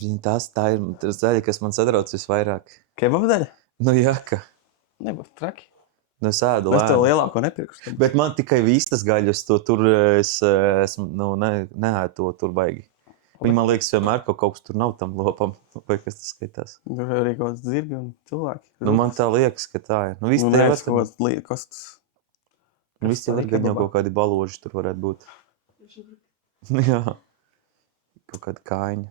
Tā ir daļa, kas man satrauc visvairāk. Kebaba daļa? Nu, jā, ka. Nebūs traki. Nu, es ēdu Es tev lēnu. lielāko nepirkšu. Bet man tikai vistas gaļas, to tur es esmu, neēdu to tur baigi. Viņi man liekas, vienmēr kaut kas tur nav tam lopam, vai kas tas skaitās. Tur arī kaut kāds dzirgi un cilvēki. Nu, man tā liekas, ka tā ir. Nu, visi Nu, tie nevis var, kaut kāds kostas. visi tie var, gan jau kaut kādi baloži tur varētu būt. Jā. Kaut kāda kājiņa.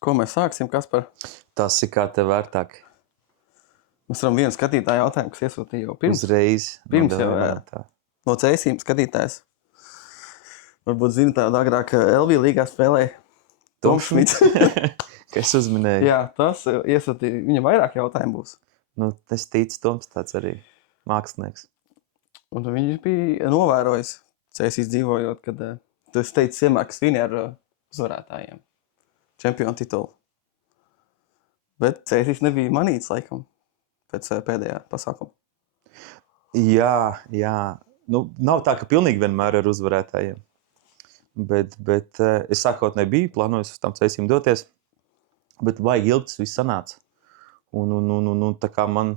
Ko mēs sāksim, Kaspar? Tas ir kā tev vērtāk. Mēs varam vienu skatītāju jautājumu, kas iesūtīja jau pirms. Uzreiz. Pirms jau, jā. Tā. No Cēsīm skatītājs. Varbūt zini tādu agrāk LV līgā spēlēja Toms Šmits. Kas uzminēja? Jā, tas iesūtīja. Viņam vairāk jautājumu būs. Nu, es ticu, Toms tāds arī mākslinieks. Un viņš bija novērojis Cēsīs dzīvojot, kad tu esi teicis vienmēr, kas viņi ar uzvarētājiem. Čempionu titulu. Bet Cēsīs nebija manīts, laikam, pēc pēdējā pasākuma. Jā. Nu, nav tā, ka pilnīgi vienmēr ar uzvarētājiem. Bet es sākotnēji biju plānojis uz tām Cēsīm doties, bet vajag ilgi tas viss sanāca. Un tā kā man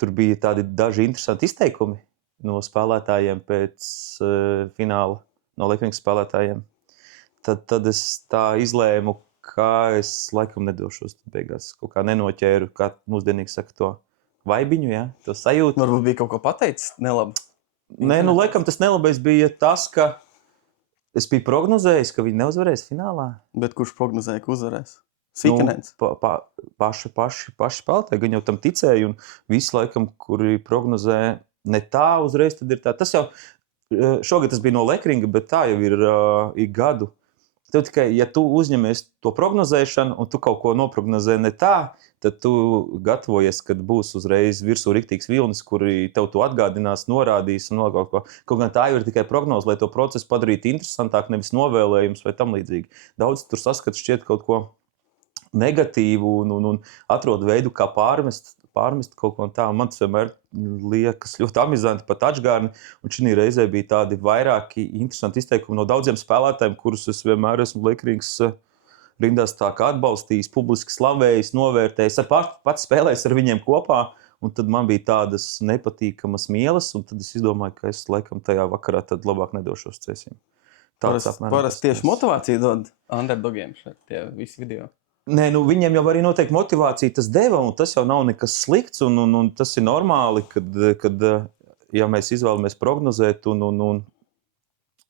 tur bija tādi daži interesanti izteikumi no spēlētājiem pēc fināla, no Lekringas spēlētājiem. Tad es tā izlēmu, ka es laikam nedošos beigās. Kaut kā nenoķēru, kā mūsdienīgi saka to vaibiņu, ja? To sajūtu. Varbūt bija kaut ko pateicis nelabi. Nē, nu laikam tas nelabais bija tas, ka es biju prognozējis, ka viņi neuzvarēs finālā. Bet kurš prognozēja, ka uzvarēs? Sīkenēns. Nu, paši spēlētāji, gan jau tam ticēja, un visi laikam, kuri prognozē ne tā uzreiz, tad ir tā. Tas jau, šogad tas bija no Lekringa, bet tā jau ir gadu. Tev tikai, ja tu uzņemies to prognozēšanu, un tu kaut ko noprognozē ne tā, tad tu gatavojies, kad būs uzreiz virsū riktīgs vilnis, kuri tev to atgādinās, norādīs un vēl kaut ko. Kaut gan tā jau ir tikai prognoze, lai to procesu padarītu interesantāk, nevis novēlējums vai tam līdzīgi. Daudz tur saskat šķiet kaut ko negatīvu un atrod veidu, kā pārmest kaut ko tā. Man tas vienmēr liekas ļoti amizanti, pat atžgārni. Un šī reizē bija tādi vairāki interesanti izteikumi no daudziem spēlētājiem, kurus es vienmēr esmu Lekringas rindās tā kā atbalstījis, publiski slavējis, novērtējis. Pats spēlējis ar viņiem kopā. Un tad man bija tādas nepatīkamas mielas, un tad es izdomāju, ka es laikam tajā vakarā tad labāk nedošos Cēsīm. Parasti tieši motivāciju dod underdogiem šeit tie visi video. Nē, nu viņiem jau arī noteikti motivācija tas deva, un tas jau nav nekas slikts, un tas ir normāli, kad ja mēs izvēlamies prognozēt, un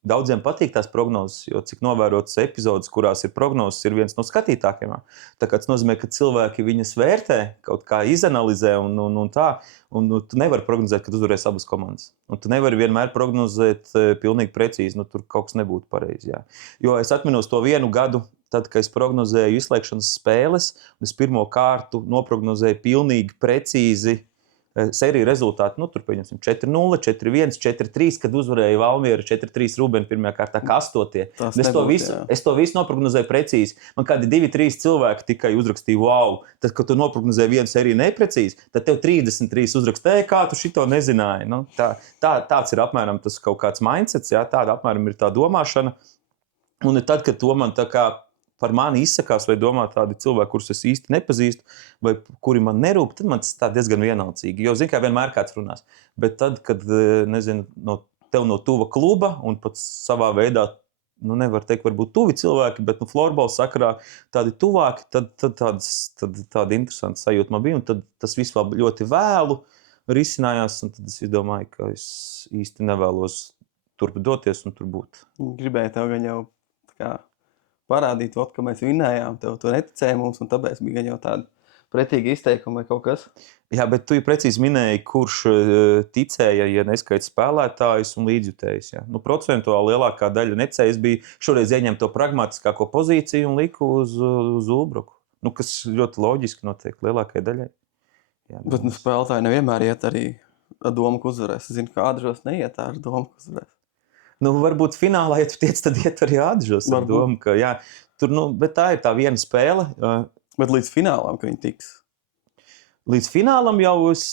daudziem patīk tās prognozes, jo cik novērotas epizodes, kurās ir prognozes, ir viens no skatītākajiem. Tā kā tas nozīmē, ka cilvēki viņas vērtē, kaut kā izanalizē, un tā, un tu nevari prognozēt, kad uzvarēs abas komandas. Un tu nevari vienmēr prognozēt pilnīgi precīzi, nu tur kaut kas nebūtu pareizi, jā. Jo es atminos to vienu gadu, tad, kad es prognozēju izslēgšanas spēles, un es pirmo kārtu noprognozēju pilnīgi precīzi sēriju rezultātu. Nu, tur pieņemsim 4-0, 4-1, 4-3, kad uzvarēja Valmiera 4-3 Rubeni pirmajā kārtā kā 8. Es to visu noprognozēju precīzi. Man kādi 2-3 cilvēki tikai uzrakstīja, wow, tad, kad tu noprognozēji vienu sēriju neprecīzi, tad tev 33 uzrakstīja, kā tu šito nezināji. Nu, tāds ir apmēram tas kaut kāds mindsets, jā, tāda apmēram ir tā domāšana. Un tad, kad to man tā kā par mani izsakās vai domā tādi cilvēki, kurus es īsti nepazīstu, vai kuri man nerūp, tad man tas tā diezgan vienaldzīgi. Jo, zin kā, vienmēr kāds runās. Bet tad, kad, nezinu, tev no tuva kluba un pat savā veidā, nu nevar teikt, varbūt tuvi cilvēki, bet florbola sakarā tādi tuvāki, tad tāda interesanta sajūta man bija. Un tad tas viss vēl ļoti vēlu risinājās, un tad es izdomāju, ka es īsti nevēlos turp doties un tur būt. Gribēju tev gan jau tā kā parādīt, ka mēs vinējām, tev to neticēja mums, un tāpēc bija gan jau tāda pretīga izteikuma vai kaut kas. Jā, bet tu jau precīzi minēji, kurš ticēja, ja neskaita spēlētājus un līdzjutējus. Ja? Nu, procentuāli lielākā daļa necēja. Es biju šoreiz ieņemt to pragmatiskāko pozīciju un liku uz Ulbruku. Nu, kas ļoti loģiski notiek lielākajai daļai. Jā, bet spēlētāji nevienmēr iet arī ar domu, ka uzvarēs. Es zinu, ka Ādžos neiet ar domu, ka uzvarēs. Nu, varbūt finālā, ja tu tiec, tad iet arī Ādžos ar domu, ka jā, tur, bet tā ir tā viena spēle. Bet līdz finālam, ka viņi tiks? Līdz finālam jau es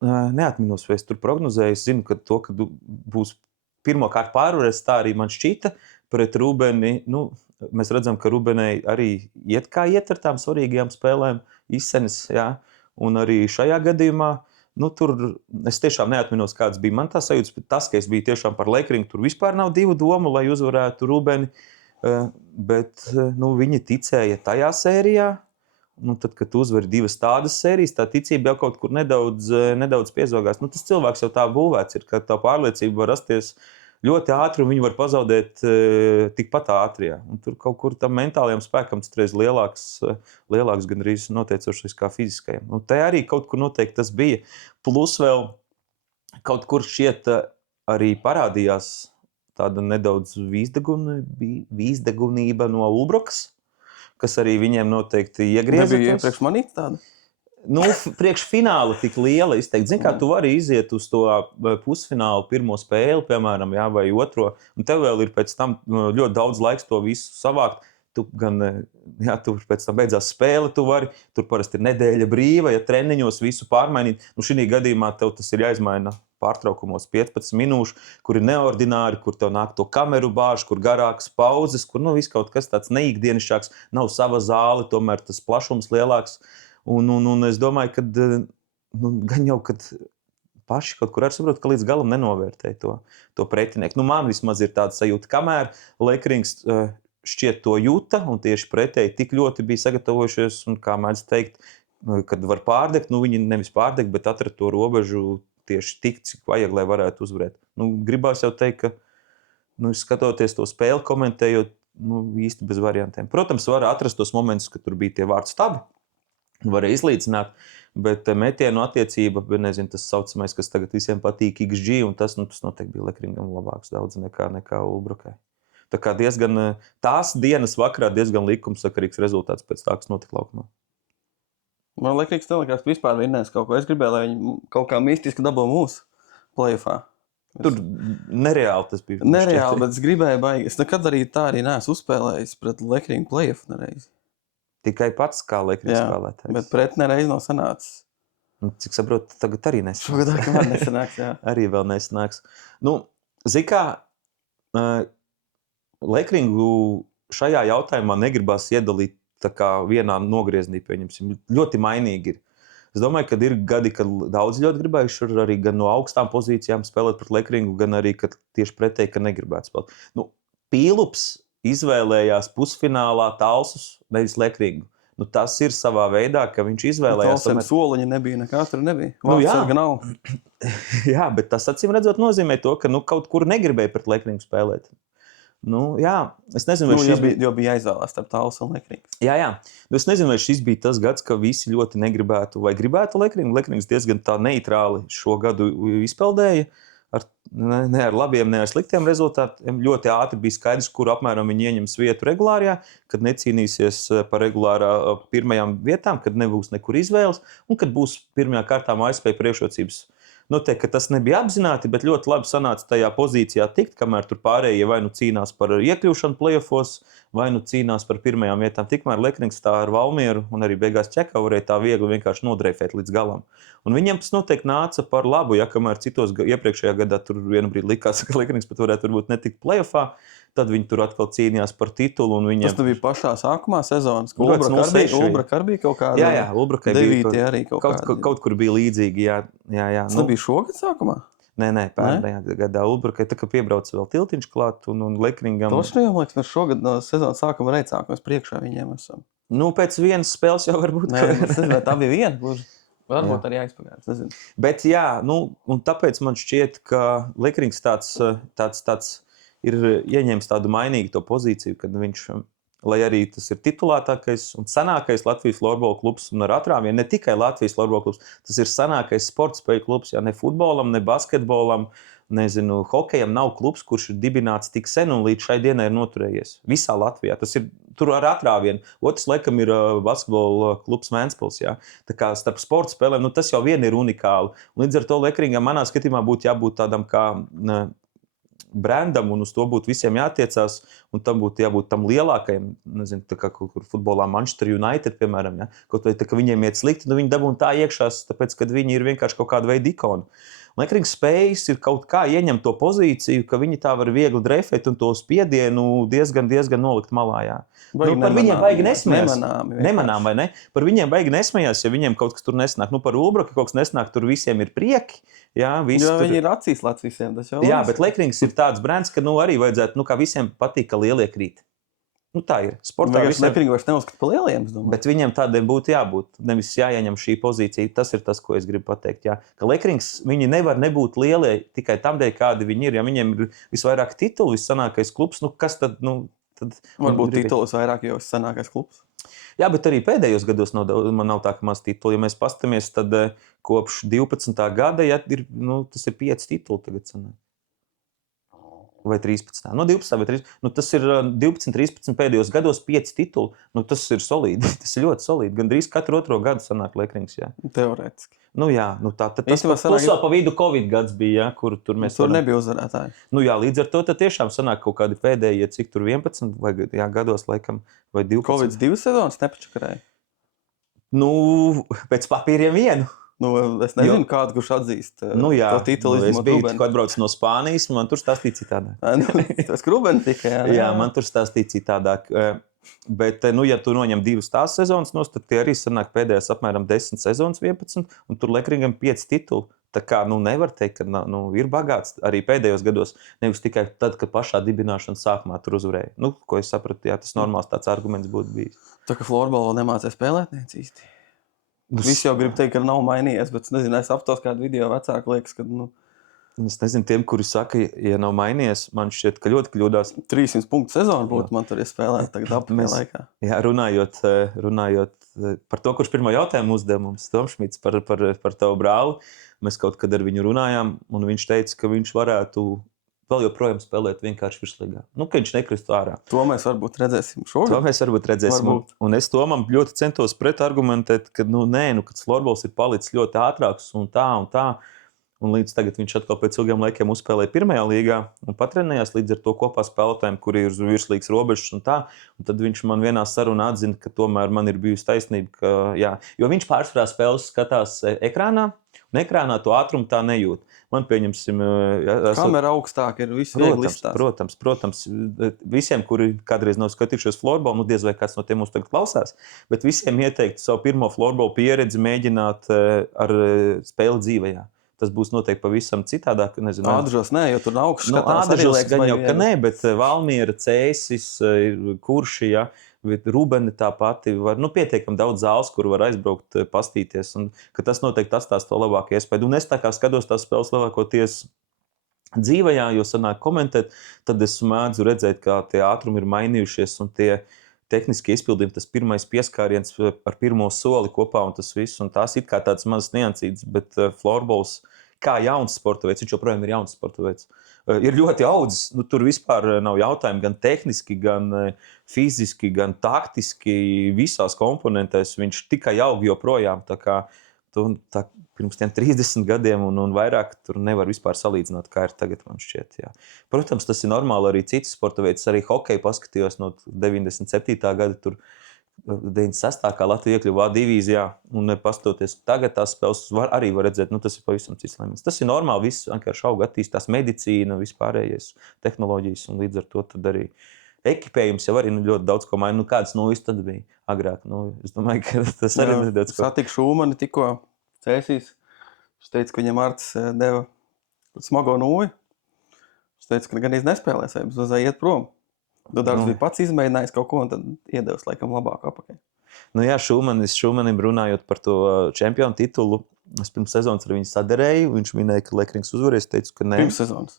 neatminos, vai es tur prognozēju. Es zinu, ka to, kad būs pirmokārt pārvarēs, tā arī man šķita pret Rubeni. Nu, mēs redzam, ka Rubenei arī iet ar tām svarīgajām spēlēm, izsenis, jā, un arī šajā gadījumā, tur es tiešām neatminos, kāds bija man tā sajūtas, bet tas, ka es biju tiešām par Lakeringu, tur vispār nav divu domu, lai uzvarētu Rubeni, bet viņi ticēja tajā sērijā, tad, kad tu uzvari divas tādas sērijas, tā ticība jau kaut kur nedaudz piezogās. Tas cilvēks jau tā būvēts ir, ka tā pārliecība var rasties ļoti ātri, un viņi var pazaudēt tikpat ātri. Un tur kaut kur tam mentālajam spēkam citreiz lielāks gandrīz noteicošais kā fiziskajam. Te arī kaut kur noteikti tas bija. Plus vēl kaut kur šķiet arī parādījās tāda nedaudz vīzdegunība no Ulbrokas, kas arī viņiem noteikti iegriezās. Nebija iepriekš manīt tāda? Priekš fināla tik liela izteikti. Zini, kā tu vari iziet uz to pusfinālu pirmo spēli, piemēram, jā, vai otro, un tev vēl ir pēc tam ļoti daudz laiks to visu savākt. Tu pēc tam beidzās spēle, tur parasti ir nedēļa brīva, ja treniņos visu pārmainīt. Šī gadījumā tev tas ir jāizmaina pārtraukumos 15 minūšu, kur ir neordināri, kur tev nāk to kameru bāžu, kur garākas pauzes, kur viss kaut kas tāds neikdienišķāks, nav sava zāle, tomēr tas plašums lielāks. Un es domāju, ka gan jau, kad paši kaut kur arī saprot, ka līdz galam nenovērtē to pretinieku. Man vismaz ir tāda sajūta, kamēr Lakerings šķiet to jūta, un tieši pretēji tik ļoti bija sagatavojušies, un kā mēdz teikt, kad var pārdegt, viņi nevis pārdegt, bet atrast to robežu tieši tik, cik vajag, lai varētu uzvarēt. Gribās jau teikt, ka skatoties to spēli, komentējot, īsti bez variantiem. Protams, var atrast tos momentus, kad tur bija tie vārdu stabi, varēja izlīdzināt, bet metienu attiecība, nezinu, tas saucamais, kas tagad visiem patīk XG, un tas noteikti bija Lakeringam labāks daudz nekā Ulbrokai. Tā kā tās dienas vakarā diezgan likumsakarīgs rezultāts pēc tā, kas notika laukumā. Man liekas, ka vispār vinnēs kaut ko. Es gribēju, lai viņi kaut kā mistiski dabū mūsu play-offā. Tur nereāli tas bija. Nereāli, bet es gribēju baigi. Es nekad arī neesmu uzspēlējis pret Lakeringu play-off nereizi. Tikai pats kā Lakerings spēlētājs. Bet pret nereiz nav sanācis. Cik saprotu, tagad arī nesanāks. Šogad arī man nesanāks, jā. Arī vēl nesanāks. Zini kā, Lakeringu šajā jautājumā negribās iedalīt tā kā vienā nogrieznī, pieņemsim. Ļoti mainīgi ir. Es domāju, ka ir gadi, kad daudz ļoti gribējuši arī gan no augstām pozīcijām spēlēt pret Lakeringu, gan arī, ka tieši pretēji, ka negribētu spēlēt. Pīlups izvēlējās pusfinālā Talsus, nevis Lakeringu. Tas ir savā veidā, ka viņš izvēlējās. Talsam soliņa nebija, nekā tur nebija. Jā. Nav. Jā, bet tas acīm redzot nozīmē to, ka kaut kur negribēja pret Lakeringu spēlēt. Jā, es nezinu, vai šis bija jāizvēlās starp Talsu un Lakeringu. Jā. Es nezinu, vai šis bija tas gads, ka visi ļoti negribētu vai gribētu Lakeringu. Lakerings diezgan tā neitrāli šo gadu izpeldēja. Ne ar labiem, ne ar sliktiem rezultātiem. Ļoti ātri bija skaidrs, kur apmēram viņi ieņems vietu regulārajā, kad necīnīsies par regulārā pirmajām vietām, kad nebūs nekur izvēles un kad būs pirmajā kārtā ASV priekšrocības. Noteikti, ka tas nebija apzināti, bet ļoti labi sanāca tajā pozīcijā tikt, kamēr tur pārējie vai cīnās par iekļūšanu play-offos, vai cīnās par pirmajām vietām. Tikmēr Lakerings tā ar Valmieru un arī beigās Čekā varēja tā viegli vienkārši nodreifēt līdz galam. Un viņiem tas noteikti nāca par labu, kamēr citos iepriekšējā gadā tur vienu brīdi likās, ka Lakerings pat varētu varbūt netikt play-offā. Tad viņi tur atkal cīnījās par titulu. Tas bija pašā sākumā sezonas, ka Ulbraka arī bija kaut kāda. Jā, Ulbrakai bija arī kaut kur bija līdzīgi. Jā. Tas nebija šogad sākumā? Nē, pērnajā gadā Ulbrakai tā kā piebrauca vēl tiltiņš klāt un Lakeringam. Toši jau, liekas, mēs šogad no sezonas sākuma reizākos priekšā viņiem esam. Pēc vienas spēles jau varbūt. Nē, tā bija viena, gluži. Varbūt arī aizpagājās, nezinu. Bet jā, un tāpēc man šķiet, ka Lakerings tāds ir ieņēmis tādu mainīgu to pozīciju, kad viņš, lai arī tas ir titulētākais un senākais Latvijas florbola klubs un ar atrāvienu, ne tikai Latvijas florbola klubs, tas ir senākais sportspēju klubs, ne futbolam, ne basketbolam, nezinu, hokejam nav klubs, kurš ir dibināts tik sen un līdz šai dienai ir noturējies. Visā Latvijā. Tas ir tur ar atrāvienu. Otrs, laikam, ir basketbola klubs Ventspils. Jā. Tā kā starp sporta spēlēm, tas jau vien ir unikāli. Un līdz ar to Lakeringam manā skatījumā būtu jābūt tādam kā brandam, un uz to būtu visiem jātiecās, un tam būtu jābūt tam lielākajam, nezinu, tā kā kaut kur futbolā Manchester United, piemēram, ja? Kaut vai tā, ka viņiem iet slikti, viņi dabūna tā iekšās, tāpēc, kad viņi ir vienkārši kaut kāda veida ikona. Lekrings spējas ir kaut kā ieņemt to pozīciju, ka viņi tā var viegli drefēt un to spiedienu diezgan nolikt malā. Jā. Par viņiem baigi nesmējās. Nemanām, vai ne? Par viņiem baigi nesmējās, ja viņiem kaut kas tur nesnāk. Par Ulbroku kaut kas nesnāk, tur visiem ir prieki. Jā, viņi ir acīs lats visiem. Jā, bet Lekrings ir tāds brands, ka arī vajadzētu, kā visiem patīk, ka lielie krīt. Tā ir. Sportā Lekrings vairs neuzskata par lieliem, es domāju. Bet viņiem tādiem būtu jābūt. Nevis jāieņem šī pozīcija. Tas ir tas, ko es gribu pateikt. Jā. Ka Lekrings, viņi nevar nebūt lielie tikai tam dēļ, kādi viņi ir. Ja viņiem ir visvairāk tituli, vissanākais klubs, kas tad... tad varbūt titulis vairāk, jo sanākais klubs. Jā, bet arī pēdējos gados man nav tā, ka maz tituli. Ja mēs pastamies, tad kopš 12. gada, tas ir 5 tituli tagad sanāk. Vai 13. 12 vai 13. Tas ir 12, 13 pēdējos gados 5 tituli. Tas ir solīdi. Tas ir ļoti solīdi. Gan drīz katru otro gadu sanāk Lekrings. Jā. Teorētiski. Tas vēl pa vidu Covid gads bija, kur tur mēs... Tur nebija uzvarētāji. Jā, līdz ar to tad tiešām sanāk kaut kādi pēdējie, cik tur 11 vai gados laikam, vai 12. Covid 2 sezonas nepačakarēja? Pēc papīriem vienu. Es nezinu, kādu, kurš atzīst to titulu. Es biju tikko atbraucis no Spānijas, man tur stāstīja citādāk. Tas Rubens tikai, jā, man tur stāstīja citādāk. Bet, ja tu noņem 2 tās sezonas, tad tie arī sanāk pēdējās apmēram 10 sezonas, 11, un tur Lekringam 5 tituli. Tā kā nevar teikt, ka ir bagāts arī pēdējos gados, nevis tikai tad, kad pašā dibināšanas sākumā tur uzvarēja. Ko es sapratu, jā, tas normāls tāds arguments būtu bijis. Tā kā florbola vēl nemācēja spēlēt, īsti. Visi jau grib teikt, ka nav mainījies, bet es nezinu, es aptos kādu video vecāku liekas, ka, Es nezinu, tiem, kuri saka, ja nav mainījies, man šķiet, ka ļoti kļūdās. 300 punktu sezonu būtu man tur iespēlēt tagad apmēr laikā. Jā, runājot par to, kurš pirmo jautājumu uzdev mums, Tomšmits, par tavu brāli, mēs kaut kad ar viņu runājām, un viņš teica, ka viņš varētu vēl joprojām spēlēt vienkārši virslīgā. Ka viņš nekristu ārā. To mēs varbūt redzēsim šogad. To mēs varbūt redzēsim. Un es Tomam ļoti centos pretargumentēt, ka, kad florbols ir palicis ļoti ātrāks un tā. Un līdz tagad viņš atkal pēc ilgiem laikiem uzspēlēja pirmajā līgā un patrenējās līdz ar to kopā spēlētājiem, kuri ir uz virslīgas robežas un tā. Un tad viņš man vienā sarunā atzina, ka tomēr man ir bijusi taisnība, ka jā. Jo viņš pārsvarā spēles skatās ekrānā, un ekrānā to ātrumu tā nejūt. Man pieņemsim... Kamera augstāk ir viss viegli izstās. Protams. Visiem, kuri kādreiz nav skatījušies florbolu, diez vai kāds no tiem mums tagad klausās, bet visiem ieteiktu savu pirmo florbolu pieredzi mēģināt ar spēli dzīvajā. Tas būs noteikti pavisam citādāk. Ādžos nē, jo tur nav augsts skatās. Ādžos gan jau, ka nē, bet Valmiera, Cēsis, Kurši, ja, Rubeni tā pati. Pietiekami daudz zāles, kur var aizbraukt, pastīties. Un ka tas noteikti atstās to labāko iespēju. Un es tā kā skatos tās spēles lielākoties dzīvajā, jo sanāk komentēt, tad es mēdzu redzēt, kā tie ātrumi ir mainījušies un tie tehniski izpildījumi, tas pirmais pieskāriens ar pirmo soli kopā un tas viss. Un tās it kā tāds mazs niansīts, bet florbols kā jauns sporta veids, viņš joprojām ir jauns sporta veids. Ir ļoti audzis, tur vispār nav jautājumu, gan tehniski, gan fiziski, gan taktiski, visās komponentēs viņš tikai aug joprojām. Tā kā pirms tiem 30 gadiem un vairāk tur nevar vispār salīdzināt, kā ir tagad, man šķiet. Jā. Protams, tas ir normāli arī citas sporta veids. Arī hokeju paskatījos no 97. gada, tur 96. kā Latvija iekļuva A divīzijā, un pastoties tagad tās spēles arī var redzēt, tas ir pavisam cits līmenis. Tas ir normāli, viss vienkārši aug, attīstās medicīna, vispārējais tehnoloģijas, un līdz ar to tad arī ekipējums jau arī ļoti daudz ko maina. Kāds viss tad bija agrāk? Es domāju, ka tas arī nedaudz ko. Satiku Šūmani tikko Cēsīs. Viņš teica, ka viņam Arts deva smago nūju. Viņš teica, ka gan nespēlēs, vai uz iet prom. Tad Arts bija pats izmēģinājis kaut ko, un tad iedevis laikam labāku apakai. Jā, Šūmanim runājot par to čempionu titulu, es pirms sezonas ar viņu sadarēju. Viņš minēja, ka Lekrings uzvarēs, teicu, ka nē.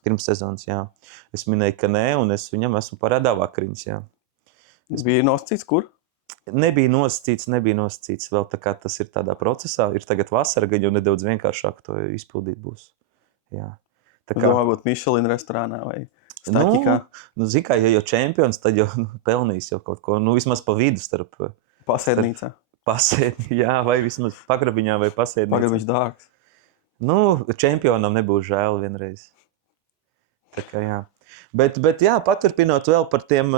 Pirms sezonas, jā. Es minēju, ka nē, un es viņam esmu parādā vakariņas, jā. Bija nosacīts, kur? Nebija nosacīts. Vēl tā kā tas ir tādā procesā. Ir tagad vasara, gan jau nedaudz vienkāršāk to izpildīt būs. Jā. Tā kā varbūt Michelin restorānā vai Staķikā. Zikā, ja jau čempions, tad jau pelnīs jau kaut ko. Vismaz pa vidu starp... Pasēdnīcā. Jā, vai vismaz pagrabiņā vai pasēdnīcā. Pagrabiņš dārgs. Čempionam nebūs žēl vienreiz. Tā kā jā. Bet jā, paturpinot vēl par tiem,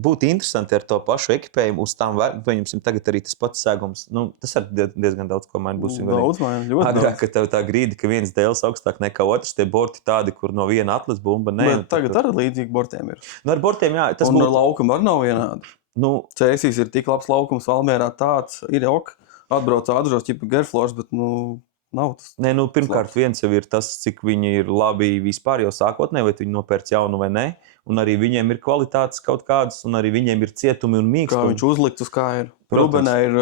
būtu interesanti ar to pašu ekipējumu uz tām, paņemsim tagad arī tas pats sēgums. Nu, tas ar diezgan daudz ko maina. Būsim Daudz maina, ļoti agrāk, daudz. ka tev tā grīda, ka viens dēls augstāk nekā otrs, tie borti tādi, kur no viena atlas bumba. Nē, Bet tagad arī līdzīgi bortiem ir. Nu, ar bortiem, jā, tas Un būtu. ar laukumu arī nav vienādi. Nu, Cēsīs ir tik labs laukums, Valmierā tāds ir ok. Atbrauc ātros, ķipa Gerflors, bet, nav tas. Nē, pirmkārt, viens jau ir tas, cik viņi ir labi vispār jau sākotnēji, vai viņi nopērc jaunu vai nē. Un arī viņiem ir kvalitātes kaut kādas, un arī viņiem ir cietumi un Kā mīkstumi. viņš uzlikt uz kā ir. Protams. Rubenē ir,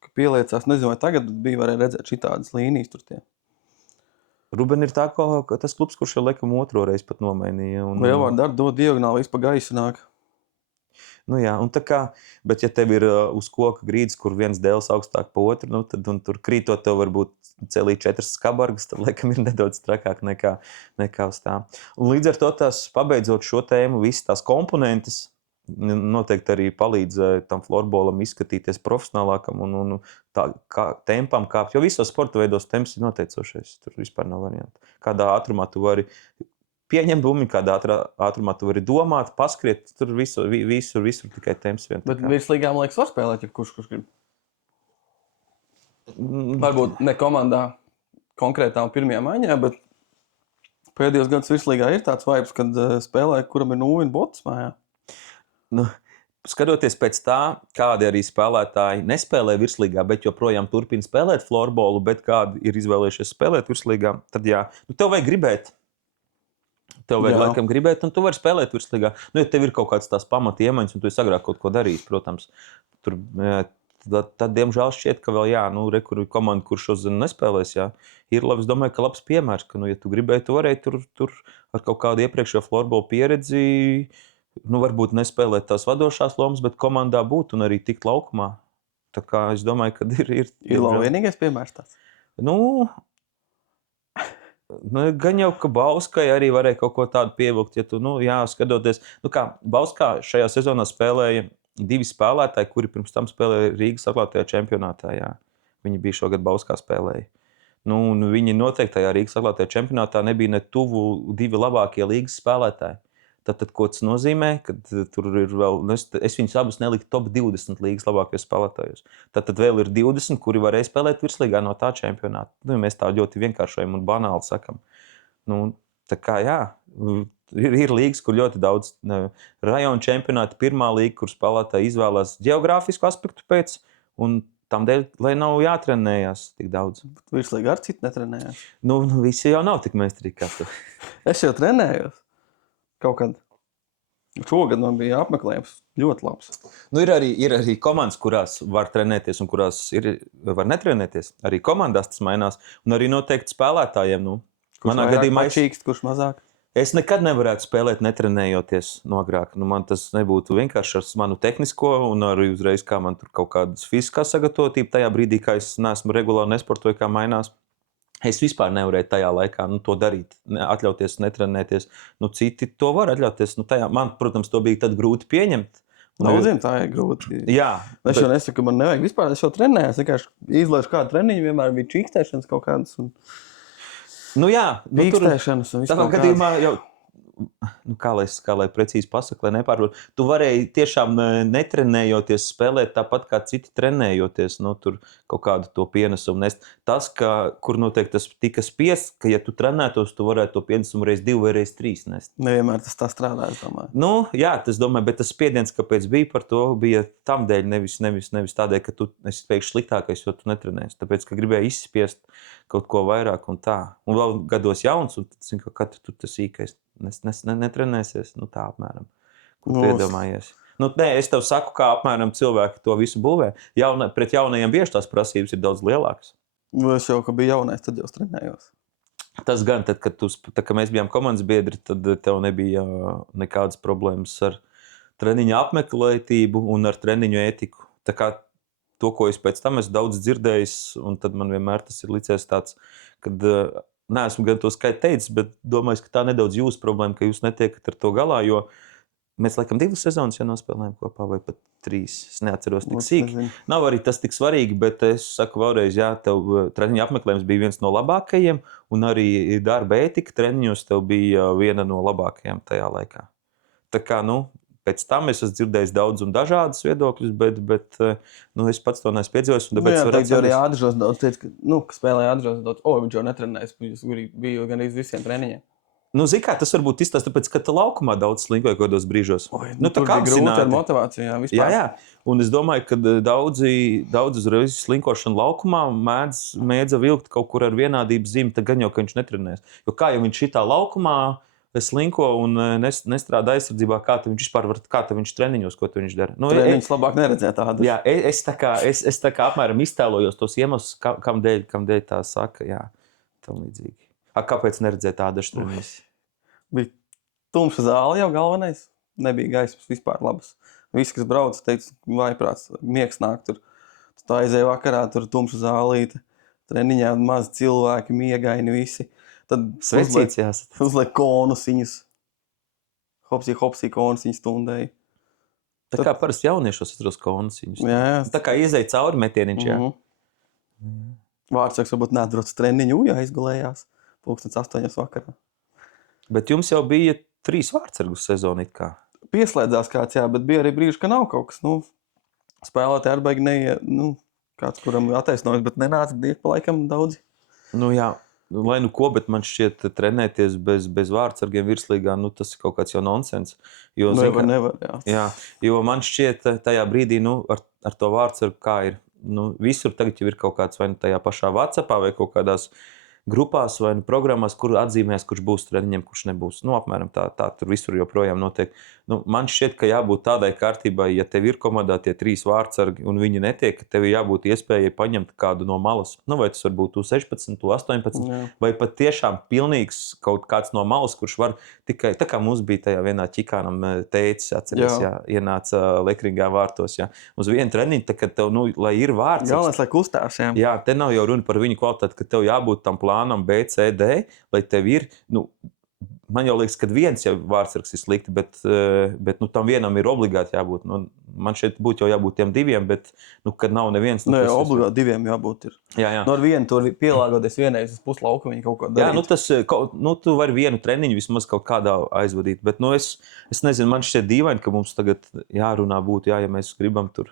ka pieliecās, nezinu, vai tagad bija varēja redzēt šitādas līnijas tur tie. Ruben ir tā, ka tas klubs, kurš jau laikam otro reizi pat nomainīja. Vai jau var dar dot diagonāli, vispār gaisa nāk. Nu jā, un tā kā, bet ja tev ir uz koka grīdas, kur viens dēls augstāk pa otru, nu tad un tur krītot tev varbūt celī 4 skabargas, tad laikam ir nedaudz trakāk nekā uz tā. Un līdz ar to tās, pabeidzot šo tēmu, visas tās komponentes noteikti arī palīdz tam florbolam izskatīties profesionālākam un tā kā tempam kāpt, jo visos sporta veidos temps ir noteicošais, tur vispār nav variantu. Kādā ātrumā tu vari pieņemt bumbiņu, kādā ātrumā tu vari domāt, paskriet, tur visur tikai temps vien. Bet virslīgā, man liekas, var spēlēt, ja kurš grib. Varbūt ne komandā konkrētā un pirmajā maiņā, bet pēdējos gadus virslīgā ir tāds vibes, kad spēlē, kuram ir 0 bots mājā. Nu, skatoties pēc tā, kādi arī spēlētāji nespēlē virslīgā, bet joprojām turpina spēlēt florbolu, bet kādi ir izvēlējušies spēlēt virslīgā, tad jā, tev vajag gribēt. Tev vajag laikam gribēt, un tu vari spēlēt virslīgā. Nu, ja tev ir kaut kāds tās pamata iemaņas, un tu esi agrāk kaut ko darījis, protams. Tad, diemžēl, šķiet, ka vēl, kur ir komanda, kurš šodien nespēlēs, jā, ir labi. Es domāju, ka labs piemērs, ka, ja tu gribēji, tu varēji tur ar kaut kādu iepriekšējo florbolu pieredzi, varbūt nespēlēt tās vadošās lomas, bet komandā būt un arī tikt laukumā. Tā kā es domāju, ka ir vienīgais piemērs tāds. Gan jau, ka Bauskai arī varēja kaut ko tādu pievilkt, ja tu, skatoties, kā Bauskā šajā sezonā spēlēja 2 spēlētāji, kuri pirms tam spēlēja Rīgas atklātajā čempionātā, jā. Viņi bija šogad Bauskā spēlēja. Viņi noteikti tajā Rīgas atklātajā čempionātā nebija ne tuvu 2 labākie līgas spēlētāji. Tad, ko tas nozīmē, kad tur ir vēl, es viņus abus neliku top 20 līgas labākajos spēlētājos. Tad vēl ir 20, kuri varēja spēlēt virslīgā no tā čempionāta. Mēs tā ļoti vienkāršojam un banāli sakam. Tā kā jā, ir līgas, kur ļoti daudz rajonu čempionāti, pirmā līga, kur spēlētāji izvēlās geogrāfisku aspektu pēc, un tam dēļ, lai nav jātrenējās tik daudz. Virslīgā ar citu netrenējās. Visi jau nav tik meistarīgi kā tu. Es jau trenējos. Kaut kad. Šogad man bija apmeklējums ļoti labs. Ir arī komandas, kurās var trenēties un kurās var netrenēties. Arī komandās tas mainās. Un arī noteikti spēlētājiem. Manā gadījumā čīkst, kurš mazāk? Es nekad nevarētu spēlēt netrenējoties no agrāk. Man tas nebūtu vienkārši ar manu tehnisko un arī uzreiz, kā man tur kaut kādas fiziskās sagatavotība tajā brīdī, kā es neesmu regulāri nesportoju, kā mainās. Es vispār nevarēju tajā laikā to darīt, atļauties netrenēties. Citi to var atļauties. Man, protams, to bija tad grūti pieņemt. Daudziem tā ir grūti. Jā. Es jau nesaku, ka man nevajag vispār. Es jau trenējos. Vienkārši izlaižu kādu treniņu, vienmēr bija čīkstēšanas kaut kādas. Jā. Čīkstēšanas un viss tādā kaut gadījumā jau... Kā lai precīzi pasaka, lai nepārvar. Tu varēji tiešām netrenējoties spēlēt tāpat kā citi trenējoties, tur kaut kādu to pienesumu nest. Tas, kur noteikti tas tika spiests, ka ja tu trenētos, tu varētu to pienesumu reiz 2 vai reiz 3 nest. Nevienmēr tas tā strādā, es domāju. Jā, tas domāju, bet tas spiediens, kāpēc bija par to, bija tam dēļ, nevis tādēļ, ka tu esi pēkšņi sliktākais, jo tu netrenēsi. Tāpēc, ka gribēji izspiest kaut ko vairāk un tā. Un vēl gados jauns, un tad, ka katru tur tas īkais netrenēsies, tā apmēram. Ko tu iedomājies? Es tev saku, kā apmēram cilvēki to visu būvē. Pret jaunajiem bieži tās prasības ir daudz lielākas. Es jau, ka biju jaunais, tad jau trenējos. Tas gan, tad, kad mēs bijām komandas biedri, tad tev nebija nekādas problēmas ar treniņu apmeklētību un ar treniņu ētiku. Tā kā to, ko es pēc tam esmu daudz dzirdējis, un tad man vienmēr tas ir licies tāds, kad neesmu gan to skaidri teicis, bet domāju, ka tā nedaudz jūsu problēma, ka jūs netiekat ar to galā, jo Mēs laikam 2 sezonas jau nospēlējām kopā, vai pat 3. Es neatceros tik Es sīk. nezinu. Nav arī tas tik svarīgi, bet es saku vēlreiz, jā, tev treniņu apmeklējums bija viens no labākajiem, un arī darba ētika treniņos tev bija viena no labākajām tajā laikā. Tā kā, pēc tam es esmu dzirdējis daudz un dažādus viedokļus, bet es pats to neesmu piedzīvojis. Jā, teikt, jo arī Ādržos daudz teica, ka spēlēja Ādržos daudz. Viņš jau netrenējas, bija gan iz visiem treniņiem. Zini kā, tas varbūt izstāsta, tāpēc, ka tu laukumā daudz slinkoji kādos brīžos. Tā kā grūti ar motivāciju, jā, vispār. Jā, un es domāju, ka daudzi uzreiz slinkošanu laukumā mēdza vilkt kaut kur ar vienādības zīmi, tad gan jau, ka viņš netrenēs. Jo kā jau viņš šitā laukumā slinko un nestrādā aizsardzībā, kā viņš treniņos, ko viņš dara. Treniņus labāk neredzēt tādu. Jā, es tā kā apmēram iztēlojos tos iemeslus, kam dēļ tā saka, jā, tam līdzīgi. Kāpēc neredzēt tādas treniņus? Bija tumša zāle jau galvenais. Nebija gaismas vispār labas. Visi, kas brauc, teica, vaiprāts, miegs nāk tur. Tā aizēja vakarā, tur tumša zālīte. Treniņā maz cilvēki, miegaini visi. Tad Svecīts jāsat. Uzliek konusiņus. Hopsī konusiņus stundēji. Tā kā parasti jauniešos atros konusiņus. Jā. Tā kā iezēja cauri metieniņš, jā. Vārdsargs varbūt neatbrauc treniņu, jā, izgulējās. 8:00 vakarā. Bet jums jau bija 3 vārdsargu sezonu it kā. Pieslēdzās kāds, jā, bet bija arī brīži, ka nav kaut kas, spēlētāji ar baigi neiet, kāds, kuram attaisnojas, bet nenāca diek pa laikam daudzi. Jā, lai ko, bet man šķiet trenēties bez vārdsargiem virslīgā, tas ir kaut kāds jau nonsens. Jo, Nevar, jā. Jo man šķiet tajā brīdī, ar to vārdsargu kā ir, visur tagad jau ir kaut kāds vai tajā pašā WhatsAppā vai kaut kādās grupās vai programmās, kur atzīmēs, kurš būs treniņiem, kurš nebūs. Apmēram tā tur visur joprojām notiek. Man šķiet, ka jābūt tādai kārtībai, ja tev ir komandā tie 3 vārdsargi un viņi netiek, ka tev jābūt iespējai paņemt kādu no malas. Vai tas var būt 16, 18, vai pat tiešām pilnīgs kaut kāds no malas, kurš var tikai, tā kā mums bija tajā vienā ķikānam teicis, atceries, ienāca Lekringā vārtos, uz vienu treniņu, tā kā tev, lai ir vārdsargs. Galvenais, lai kustās, jā. Jā, te nav jau runa par viņu kvalitāti, ka tev jābūt tam plānam B, C, D, lai tev ir, man jau liekas, ka viens jau vārdsargs ir slikti, bet tam vienam ir obligāti jābūt. Man šeit būtu jau jābūt tiem 2, bet, kad nav neviens. Obligāti 2 jābūt ir. Jā. Ar vienu tur pielāgoties vienreiz uz puslauku, viņi kaut ko darīt. Jā, tu vari vienu treniņu vismaz kaut kādā aizvadīt, bet, es nezinu, man šķiet dīvaini, ka mums tagad jārunā būtu, ja mēs gribam tur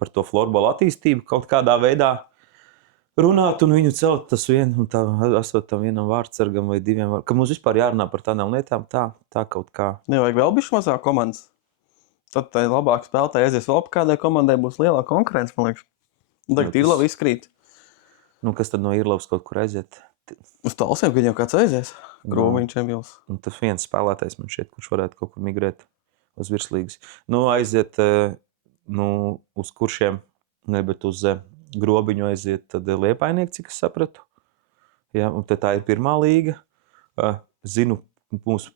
par to florbola attīstību kaut kādā veidā runāt un viņu celt tas vienu, un tā esot tam vienam vārdsargam vai 2 vārdsargam, ka mums vispār jārunā par tādām lietām, tā kaut kā. Nevajag vēl bišķi mazāk komandas. Tad tai labāk spēlētāji aizies vēl pa kādai komandai, būs lielāka konkurence, man liekas. Tagad Irlava izkrīt. Kas tad no Irlavas kaut kur aiziet? Uz Talsiem, kad jau kāds aizies. Groviņš Emils. Tas viens spēlētājs man šķiet, kurš varētu kaut kur migrēt uz virslīgas. Aiziet, uz kuršiem, bet uz Grobiņu aiziet, tad Liepainieki, cik es sapratu. Jā, un tā ir pirmā līga. Zinu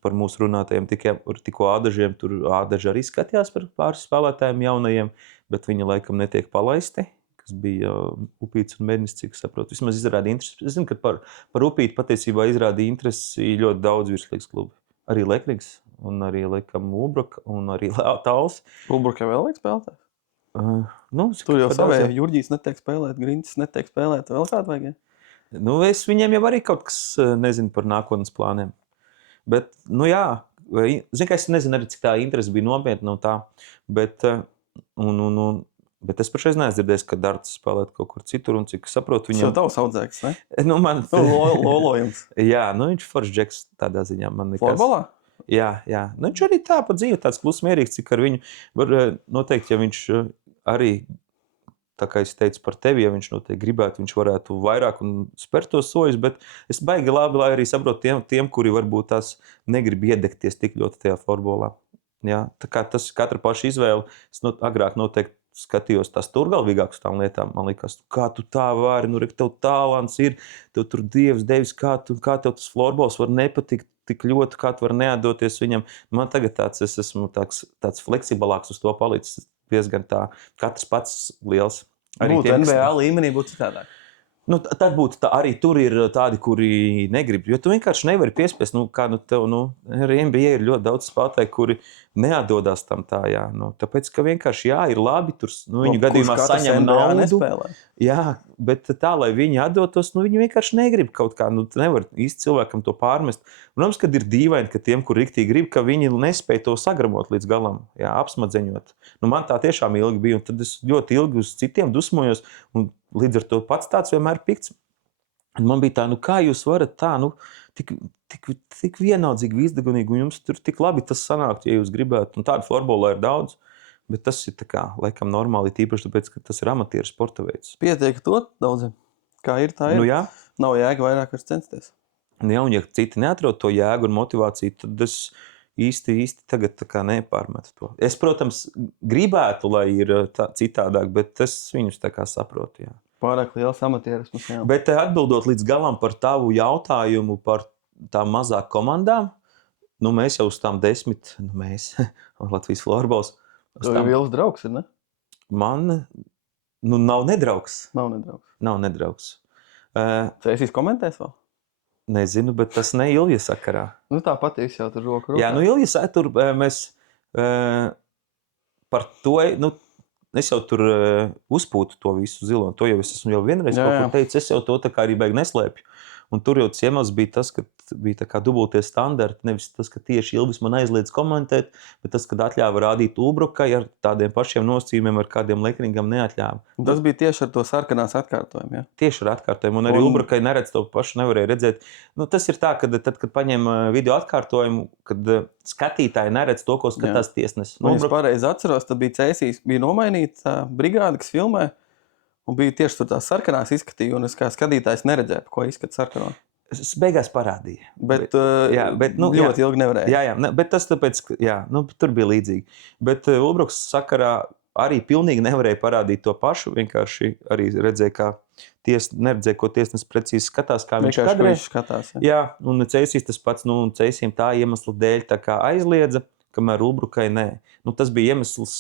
par mūsu runātajiem tikko Ādažiem. Tur Ādaži arī skatījās par pāris spēlētājiem jaunajiem, bet viņi laikam netiek palaisti, kas bija Upīts un Mednis, cik es saprotu. Vismaz izrāda interesi. Es zinu, ka par Upītu patiesībā izrādīja interesi ļoti daudz virslīgas klubi. Arī Lekrings, un arī laikam Ubruka, un arī Tals. Ubruka vēl liek spēlētājs? Tur jau savēja, Jurģīs netiek spēlēt, Grincis netiek spēlēt, vēl kādu vajag? Es viņiem jau arī kaut kas nezinu par nākotnes plāniem. Bet, jā, zinu, ka es nezinu arī, cik tā interese bija nopietna no tā, bet es pašreiz neesmu dzirdējis, ka Darts spēlēt kaut kur citur, un cik saprotu viņam... Tas jau tavs audzēks, ne? Lolojums. Jā, viņš foršs džeks tādā ziņā. Florbolā? Jā. Viņš arī tā pa dzīvi tāds klusmierīgs, cik ar viņu var noteikti, ja viņš arī, tā kā es teicu par tevi, ja viņš noteikti gribētu, viņš varētu vairāk un spērt tos soļus, bet es baigi labi, lai arī saprotu tiem, kuri varbūt tās negrib iedegties tik ļoti tajā florbolā. Jā, tā kā tas katra paša izvēle, es agrāk noteikti skatījos tās turgalvīgākas tām lietām, man liekas, kā tu tā vari, tev talants ir, tev tur Dievs devis, kā tev tas florbols var nepatikt tik ļoti, kā tu var neatdoties viņam. Man tagad es esmu tāds fleksiblāks uz to palicis, diezgan tā, katrs pats liels. Būtu NBA līmenī, būtu citādāk. Tad būtu arī tur ir tādi, kuri negrib, jo tu vienkārši nevari piespiest, arī NBA ir ļoti daudz spēlētāji, kuri neatdodās tam tā, jā. Nu, tāpēc, ka vienkārši, jā, ir labi, tur, nu, viņu gadījumā Kurš katrs saņem NBA naudu. nespēlē. Jā, bet tā, lai viņi atdotos, nu, viņi vienkārši negrib kaut kā, nu, nevar īsti cilvēkam to pārmest. Protams, kad ir dīvaini, ka tiem, kur riktīgi grib, ka viņi nespēja to sagrabot līdz galam, jā, apsmadzeņot. Nu, man tā tiešām ilgi bija, un tad es ļoti ilgi uz citiem dusmojos, un līdz ar to pats tāds vienmēr pikts. Un man bija tā, nu, kā jūs varat tā, nu, tik vienaldzīgi, izdegunīgi, un jums tur tik labi tas sanākt, ja jūs gribētu. Un tādu florbolā ir daudz, bet tas ir tā kā, laikam, normāli, tīpaši tāpēc, ka tas ir amatieru sporta veids. Pietiek to daudziem. Kā ir, tā ir. Nu, jā. Nav jēga vairāk vairs censties. Jā, un ja citi neatrod to jēgu un motivāciju, tad es īsti tagad tā kā nepārmetu to. Es, protams, gribētu, lai ir tā citādāk, bet es viņus tā kā saprotu, jā. Pārāk liels amatierisms. Jā. Bet atbildot līdz galam par tavu jautājumu par tām mazāk komandām, nu mēs jau uz tām 10, nu mēs, Latvijas florbols. Tev ir Vils draugs, ir, ne? Man, nu nav nedraugs. Nav nedraugs. Cēsīs komentēs vēl? Nezinu, bet tas ne Ilja sakarā. Nu tā patīs jau tur roku rokā. Jā, nu Ilja tur mēs par to, nu, es jau tur uzpūtu to visu zilo, to jau es esmu jau vienreiz kaut kur teicis, es jau to tā kā arī beig neslēpju. Un tur jau tas iemesls bija tas, ka bija tā kā dubultie standarti, nevis tas, ka tieši Ilvis man aizliedz komentēt, bet tas, kad atļāva rādīt Ulbrukai ar tādiem pašiem nosacījumiem, ar kādiem Lekringam neatļāva. Tas bija tieši ar to sarkanās atkārtojumu, jā? Tieši ar atkārtojumu, un arī Ulbrukai neredz to pašu, nevarēja redzēt. Nu, tas ir tā, ka tad, kad paņem video atkārtojumu, kad skatītāji neredz to, ko skatās tiesnesis. Nu, es pareizi atceros, tad bija Cēsīs, bija nomainīta brigāde, kas filmē. Un bija tieši tur tās sarkanās izskatīja, un es kā skatītājs neredzēju, ko izskata sarkano. Es beigās parādīja. Bet nu, ļoti ilgi nevarēja. Jā, bet tas tāpēc, ka nu, tur bija līdzīgi. Bet Ulbruks sakarā arī pilnīgi nevarēja parādīt to pašu, vienkārši arī redzēja, kā neredzēja, ko tiesnesis precīzi skatās, kā viņš skatās. Jā, un Cēsīs tas pats, nu, Cēsīm tā iemesla dēļ tā kā aizliedza, kamēr Ulbrukai nē. Nu, tas bija iemesls,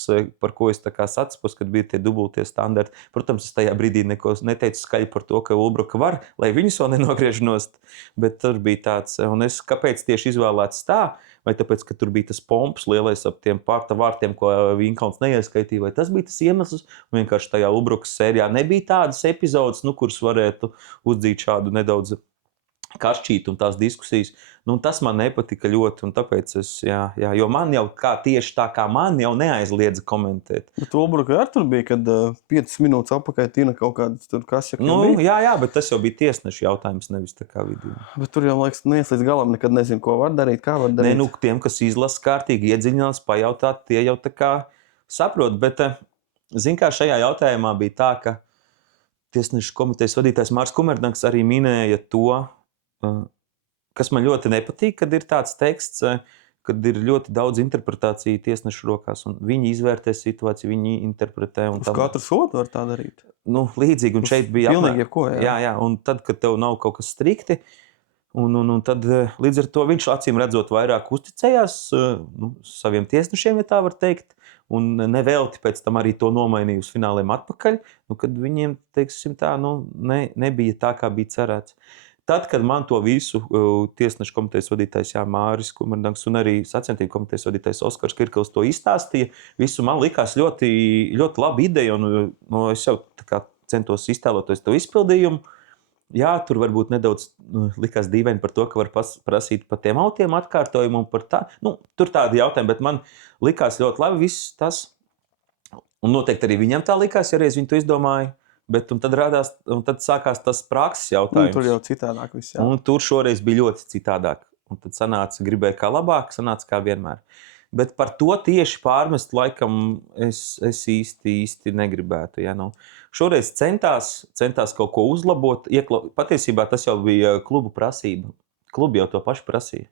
par ko es tā kā sacipos, kad bija tie dubultie standarti. Protams, es tajā brīdī neko neteicu skaļi par to, ka Ulbruka var, lai viņus vēl nenogriež nost. Bet tur bija tāds, un es kāpēc tieši izvēlēts tā, vai tāpēc, ka tur bija tas pomps lielais ap tiem pārta vārtiem, ko Vinkalns neieskaitīja, vai tas bija tas iemesls, un vienkārši tajā Ulbrukas sērijā nebija tādas epizodes, nu, kuras varētu uzdzīt šādu nedaudz karšķīt un tās diskusijas. Nu, tas man nepatika ļoti, un tāpēc es, jo man jau tieši tā kā man jau neaizliedza komentēt. Bet Ulbruka arī tur bija, kad 5 minūtes apakaļ tina kaut kādas tur kasjaki. Nu, jā, bet tas jau bija tiesneša jautājums, nevis tā kā video. Bet tur jau, liekas, neies līdz galam, nekad nezinu, ko var darīt, kā var darīt. Nē, nu, tiem, kas izlasa kārtīgi, iedziļinās, pajautāt, tie jau tā kā saprot, bet, zin kā, šajā jautājumā bija tā, ka tiesneša komitejas vadītājs Mārs Kumernaks arī minēja to, kas man ļoti nepatīk, kad ir tāds teksts, kad ir ļoti daudz interpretāciju tiesnešu rokās, un viņi izvērtē situāciju, viņi interpretē. Uz katru sodu var tā darīt? Nu, līdzīgi, un šeit bija pilnīgi jebko, jā, un tad, kad tev nav kaut kas strikti, un tad līdz ar to viņš acīm redzot vairāk uzticējās saviem tiesnešiem, ja tā var teikt, un nevelti pēc tam arī to nomainīja uz fināliem atpakaļ, kad viņiem, teiksim tā, nebija tā, kā bija cerēts. Tad, kad man to visu tiesnešu komitejas vadītājs Māris Kumernaks un arī sacensību komitejas vadītājs Oskars Kirkels to izstāstīja, visu man likās ļoti, ļoti laba ideja, un es jau tā kā centos iztēloties to izpildījumu. Jā, tur varbūt nedaudz likās dīvaini par to, ka var prasīt par tiem autiem atkārtojumu un par tā. Nu, tur tādi jautājumi, bet man likās ļoti labi viss tas. Un noteikti arī viņam tā likās, ja reiz viņi to izdomāja. Bet tad sākās tas prakses jautājums. Tur jau citādāk viss. Jā. Un tur šoreiz bija ļoti citādāk. Un tad gribēja kā labāk, sanāca kā vienmēr. Bet par to tieši pārmest laikam es īsti negribētu. Ja? Nu, šoreiz centās kaut ko uzlabot. Patiesībā tas jau bija klubu prasība. Klubi jau to pašu prasīja.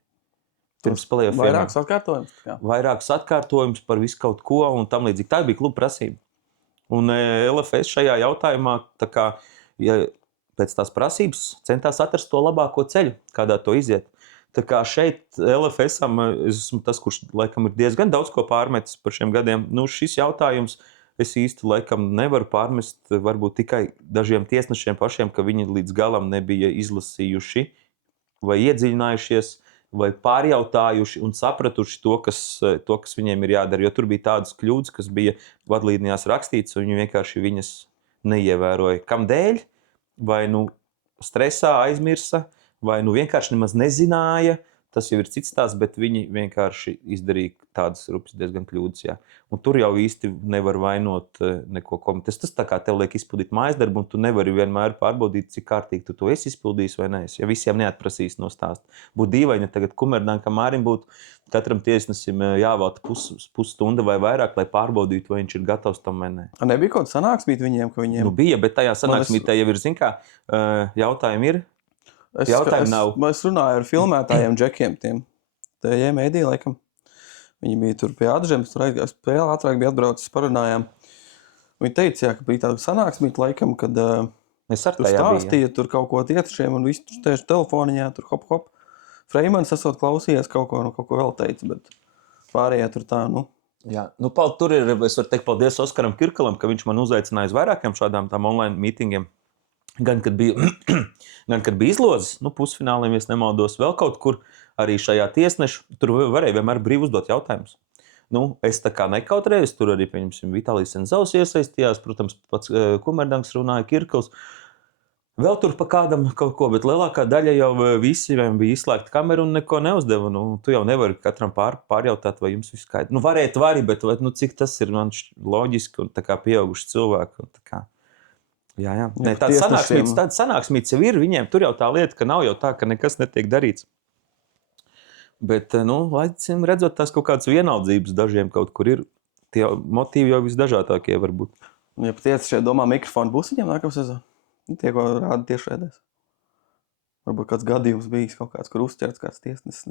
Pirms spēlējot vairākus atkārtojumus. Vairākus atkārtojumus par visu kaut ko un tam līdzīgi. Tā bija klubu prasība. Un LFS šajā jautājumā, tā kā, ja pēc tās prasības, centās atrast to labāko ceļu, kādā to iziet. Tā kā šeit LFS-am es esmu tas, kurš laikam ir diezgan daudz ko pārmetis par šiem gadiem. Nu, šis jautājums es īsti laikam nevaru pārmest, varbūt tikai dažiem tiesnešiem pašiem, ka viņi līdz galam nebija izlasījuši vai iedziļinājušies, vai pārjautājuši un sapratuši to, kas viņiem ir jādara. Jo tur bija tādas kļūdas, kas bija vadlīnijās rakstīts, un viņi vienkārši viņas neievēroja. Kamdēļ? Vai nu stresā aizmirsa, vai nu vienkārši nemaz nezināja. Tas jau ir cits stāsts, bet viņi vienkārši izdarīja tādas rupjas diezgan kļūdas. Jā. Un tur jau īsti nevar vainot neko komentāru. Tas tā kā tev liek izpildīt mājas darbu, un tu nevari vienmēr pārbaudīt, cik kārtīgi tu to esi izpildījis vai nē. Ja visiem neatprasīs no stāsta. Būtu dīvaini, ja tagad Kumerdankam Mārim būtu katram tiesnesim jāvelta pusstunda vai vairāk, lai pārbaudītu, vai viņš ir gatavs tam vai nē. Nebija kaut kāda sanāksmīte viņiem, ka viņiem... Nu bija, bet tajā sanāksmītē jau ir, zin kā, jautājumi ir. Es runāju ar filmētājiem džekiem tiem. Tie mēdī, laikam. Viņi bija tur pie Adžemes, tur aizgājās vēl ātrāk bija atbraucis, parunājām. Viņi teica, jā, ka bija tāda sanāksmīte, laikam, kad tur stāstīja tur kaut ko tietšiem un visu tur tieši telefoniņā, tur hop. Freimans esot klausījies kaut ko vēl teica, bet pārējā tur tā, nu. Jā, nu, tur ir, es varu teikt paldies Oskaram Kirkalam, ka viņš man uzaicināja uz vairākiem šādām tām online mītingiem. Gan, kad bija izlozes, nu, pusfināliem, ja nemaldos, vēl kaut kur arī šajā tiesnešu, tur varēja vienmēr brīvi uzdot jautājumus. Nu, es tā kā nekautrējos, tur arī, pieņemsim, Vitālijs Senzovs iesaistījās, protams, pats Kumerdanks runāja, Kirkals. Vēl tur pa kādam kaut ko, bet lielākā daļa jau visiem bija izslēgta kamera un neko neuzdeva. Nu, tu jau nevari katram pārjautāt, vai jums viss skaidrs. Nu, vari, bet nu, cik tas ir man loģiski un tā kā pieauguši cilvēki. Un tā kā. Jā. Ne, tādas sanāksmītes jau ir viņiem. Tur jau tā lieta, ka nav jau tā, ka nekas netiek darīts. Bet, nu, laicim redzot tās kaut kādas vienaldzības dažiem kaut kur ir. Tie motīvi jau visdažādākie var būt. Ja patiesi šeit domā mikrofonu būs viņiem nākamā sezona? Tie, ko rāda tiešraidēs. Varbūt kāds gadījums bijis kaut kāds, kur uzķerts kāds tiesnesis.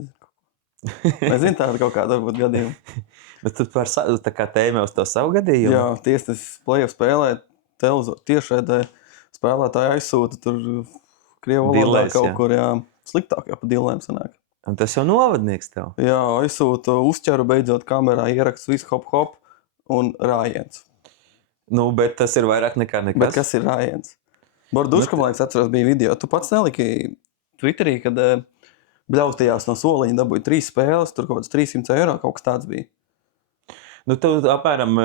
Nezinu, tāda kaut kāda varbūt gadījuma. Bet tu par tā kā tēmē uz to savu gadījumu? Jā, tiesnesis play-off spēlē. Tiešraidē spēlētāji aizsūta tur krievu valodā kaut kur, jā, sliktāk jau pa dilēm sanāk. Un tas jau novadnieks tev? Jā, aizsūta uzķeru beidzot kamerā, ieraksts visu hop un rājiens. Nu, bet tas ir vairāk nekā nekas. Bet kas ir rājiens? Borduškam, laiks atceros, bija video. Tu pats neliki Twitterī, kad bļaustījās no soliņa, dabūja 3 spēles, tur kaut kāds 300 eiro, kaut kas tāds bija. Nu, tev apmēram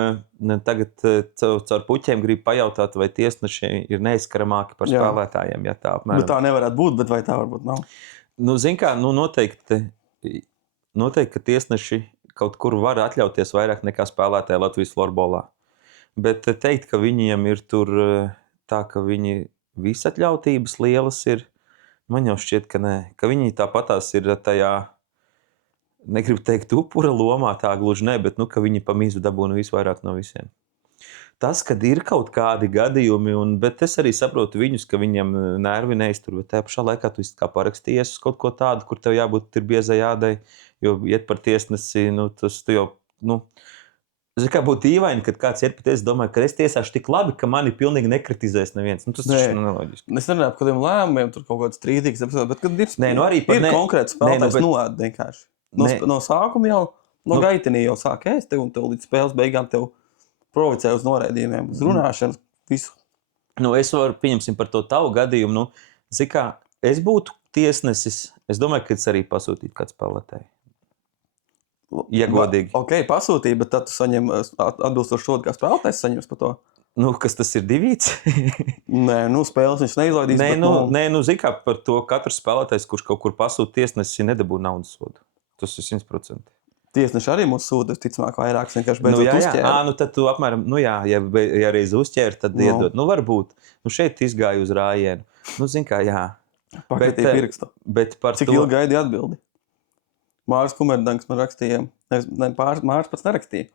tagad caur puķiem grib pajautāt, vai tiesneši ir neizskaramāki par spēlētājiem, ja tā apmēram. Nu, tā nevarētu būt, bet vai tā varbūt nav? Nu, zin kā, nu, noteikti, ka tiesneši kaut kur var atļauties vairāk nekā spēlētāji Latvijas florbolā. Bet teikt, ka viņiem ir tur tā, ka viņi visatļautības lielas ir, man jau šķiet, ka nē. Ka viņi tāpatās ir tajā, negribu teikt upura lomā, tā gluži ne, bet ka viņi pa mizu dabūna visvairāk no visiem. Tas, kad ir kaut kādi gadījumi, bet es arī saprotu viņus, ka viņiem nervi neiztur, bet tajā pašā laikā tu kā parakstījies uz kaut ko tādu, kur tev jābūt ir biezai jādai, jo iet par tiesnesi, tas tu jau, es kā būtu dīvaini, kad kāds iet par tiesnesi, domāju, ka es tiesāšu tik labi, ka mani pilnīgi nekritizēs neviens. Tas taču neloģiski. Es nerunāju par kādiem lēmumiem, tur kaut kāds strīdīgs epizodes, bet kad ir konkrēts spēlētājs noēd vienkārši. No sākuma jau, no gaitenī jau sāk ēst, un tev līdz spēles beigām tev provocē uz noraidījumiem, uz runāšanu, visu. Es varu pieņemsim par to tavu gadījumu. Zini kā, es būtu tiesnesis, es domāju, ka es arī pasūtītu kādu spēlētāju. Ja godīgi. Ok, pasūtīju, bet tad tu saņem atbilstoši šod, kā spēlētājs saņems par to. Kas tas ir divīts? Nē, spēles viņš neizlaidīs. Zini kā, par to katrs spēlētājs, kurš kaut kur pasūta tiesnesis, nedabū naudas sodu. Tas ir 100%. Tiesneši arī mūs sūta, ticamāk, vairāks vienkārši beidzot uzķēra. Tad tu apmēram, ja reiz uzķēri, tad iedod. Varbūt. Šeit izgāju uz rājienu. Zin kā, jā. Pakritīja pirkstu. Cik ilgi gaidi atbildi? Māris Kumerdanks man rakstīja. Māris pats nerakstīja.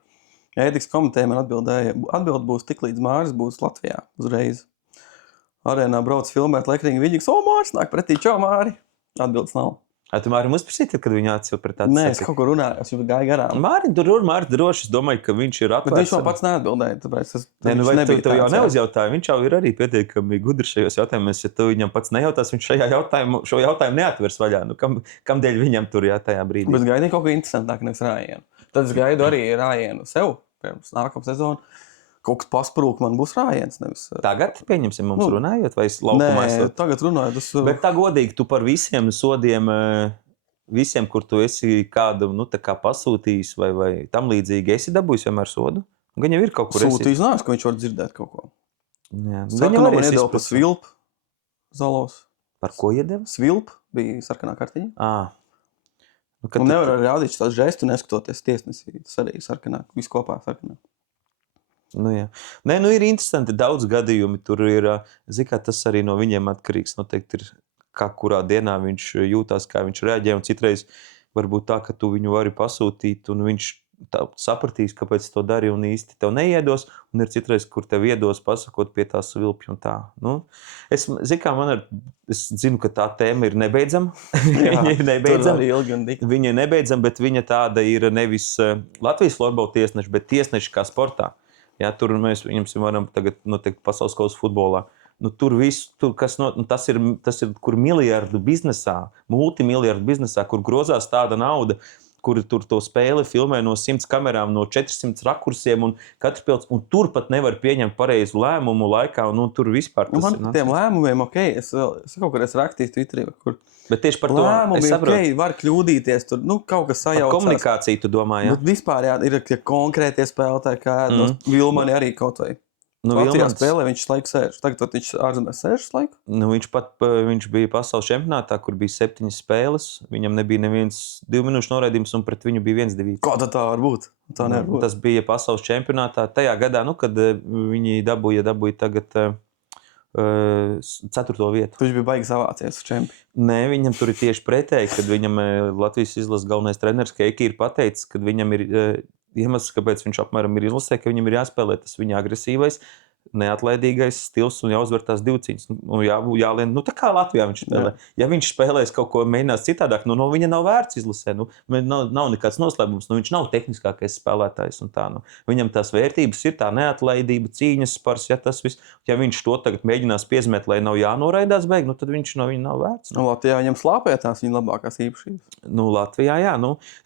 Ētikas komiteja man atbildēja. Atbildi būs tik līdz Māris būs Latvijā uzreiz. Arēnā brauc filmēt Lekringa Viģiks. Māris nāk pretī, čau Māri. Atbildes nav. Tu Mārim uzprasīti, kad viņu atsīja pret tādu? Nē, es kaut ko runāju, es jau gāju garām. Māris droši, es domāju, ka viņš ir atvērts. Bet viņš man pats neatbildēja, tāpēc vai tu jau neuzjautāji? Viņš jau ir arī pietiekami gudrs šajos jautājumos. Ja tu viņam pats nejautās, viņš šo jautājumu neatvers vaļā. Kamdēļ viņam tur tajā brīdī? Bet es gaidīju kaut ko interesantāku nevis rājienu. Tad es gaidu arī rājienu sev, pirms nākamā sezona. Kaut kas pasprūk, man būs rājiens. Nevis... Tagad, pieņemsim, mums runājot, vai laukumā esot? Nē, tagad runājot. Bet tā godīgi, tu par visiem sodiem visiem, kur tu esi kādu tā kā pasūtījis vai tam līdzīgi, esi dabūjis vienmēr sodu? Gan jau ir kaut kur Sūtu iznāks, ka viņš var dzirdēt kaut ko. Jā, Sarkanā man iedeva pa Svilpu Zalos. Par ko iedeva? Svilp bija sarkanā kartiņa. Nu, Un nevar rādīt tādu žestu, neskatoties tiesnesi. Tas arī ir sarkanā, viss kopā sarkanā. Nu, jā. Nē, nu ir interesanti daudz gadījumi. Tur ir, kā tas arī no viņiem atkarīgs. Noteikti ir, kā kurā dienā viņš jūtās, kā viņš reaģē. Un citreiz varbūt tā, ka tu viņu vari pasūtīt, un viņš sapratīs, kāpēc to dari, un īsti tev neiedos. Un ir citreiz, kur tev iedos, pasakot pie tās Svilpja un tā. Nu, es zinu, ka tā tēma ir nebeidzama. Viņa ir nebeidzama. Viņa ir nebeidzama, bet viņa tāda ir nevis Latvijas florbola tiesneši, bet tiesneši kā sportā. Jā, tur mēs varam tagad noteikt pasaules kausa futbolā. Nu, tur viss, tas ir, kur miljardu biznesā, multimiljardu biznesā, kur grozās tāda nauda, kur tur to spēli filmē no 100 kamerām, no 400 rakursiem, un katrs pilns, un tur pat nevar pieņemt pareizu lēmumu laikā, un tur vispār tas ir. Man tiem lēmumiem, es kaut kur esmu rakstījis Twitterī, kur bet tieši par to lēmumi, var kļūdīties, tur, kaut kas sajaucās. Par komunikāciju tu domā, jā? Bet vispār, jā, ir konkrētie spēlētāji, kā Vilmani arī kaut vai. Nu, Latvijā spēlē viņš laiku sēž. Tagad viņš ārzemēs sēžas laiku? Nu, viņš bija pasaules čempionātā, kur bija 7 spēles. Viņam nebija neviens 2 minūšu noraidījums, un pret viņu bija 1-2. Kā tā var būt? Tā nevar būt. Tas bija pasaules čempionātā. Tajā gadā, kad viņi dabūja tagad 4. vietu. Viņš bija baigi savācies uz čempionu. Nē, viņam tur ir tieši pretēji, kad viņam Latvijas izlases galvenais treneris Keiki ir pateicis, kad viņam ir iemesls, kāpēc viņš apmēram ir izlasē, ka viņam ir jāspēlē tas viņa agresīvais, neatlaidīgais stils un jāuzvar tās 2 cīņas. Jālien, tā kā Latvijā viņš spēlē. Jā. Ja viņš spēlēs kaut ko mēģinās citādāk, viņa nav vērts izlasē. Nav nekāds noslēpums. Viņš nav tehniskākais spēlētājs un tā. Viņam tās vērtības ir tā neatlaidība, cīņas spars, ja tas viss. Ja viņš to tagad mēģinās piezmēt, lai nav jānoraidās beig, tad viņš no viņa nav vērts. Latvijā viņam slāpē tās viņa labākās īpašības. Latvijā, jā.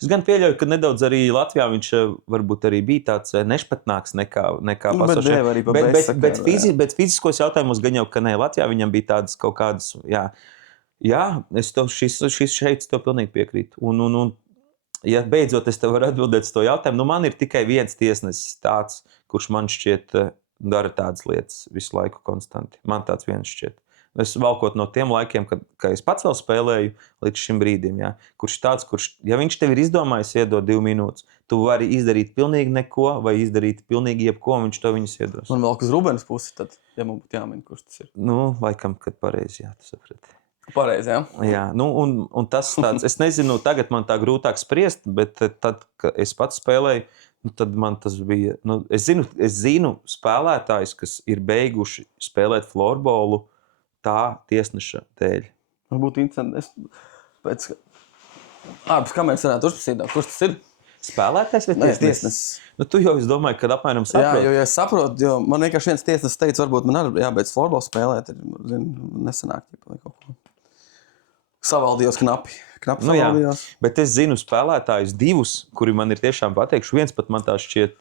Es gan pieļauju, ka nedaudz arī Latvijā viņš varbūt arī bija tāds nešpatnāks nekā pasaules. Bet fiziskos jautājumos gan jau, ka ne, Latvijā viņam bija tādas kaut kādas, šis šeit tev pilnīgi piekrītu. Un, ja beidzot es tev varu atbildēt uz to jautājumu, man ir tikai viens tiesnesis tāds, kurš man šķiet dara tādas lietas visu laiku konstanti. Man tāds viens šķiet. Es valkot no tiem laikiem, kad es pats vēl spēlēju līdz šim brīdim, kurš tāds, ja viņš tev ir izdomājis iedot 2 minūtes, tu vari izdarīt pilnīgi neko vai izdarīt pilnīgi jebko, un viņš to viņus iedos. Man vēl uz Rubens pusi, tad, ja man būtu jāmin, kurš tas ir. Laikam, kad pareizi, jā, tu saprati. Pareizi, jā? Jā, un tas tāds, es nezinu, tagad man tā grūtāk spriest, bet tad, kad es pats spēlēju, tad man tas bija, es zinu spēlētājus, kas ir beiguši spēlēt florbolu, tā tiesneša dēļ. Man būtu interesanti. Pēc kameras varētu uzprasīt, kurš tas ir? Spēlētājs vai tiesnesis? Tu jau domāju, kad apmēram saproti. Jā, jo es saprotu, jo man vienkārši viens tiesnesis teica, varbūt man arī jābeidz florbolu spēlēt, nesanāk vai kaut ko. Savaldījos knapi savaldījos. Bet es zinu spēlētājus 2, kuri man ir tiešām pateikšu. Viens pat man tā šķiet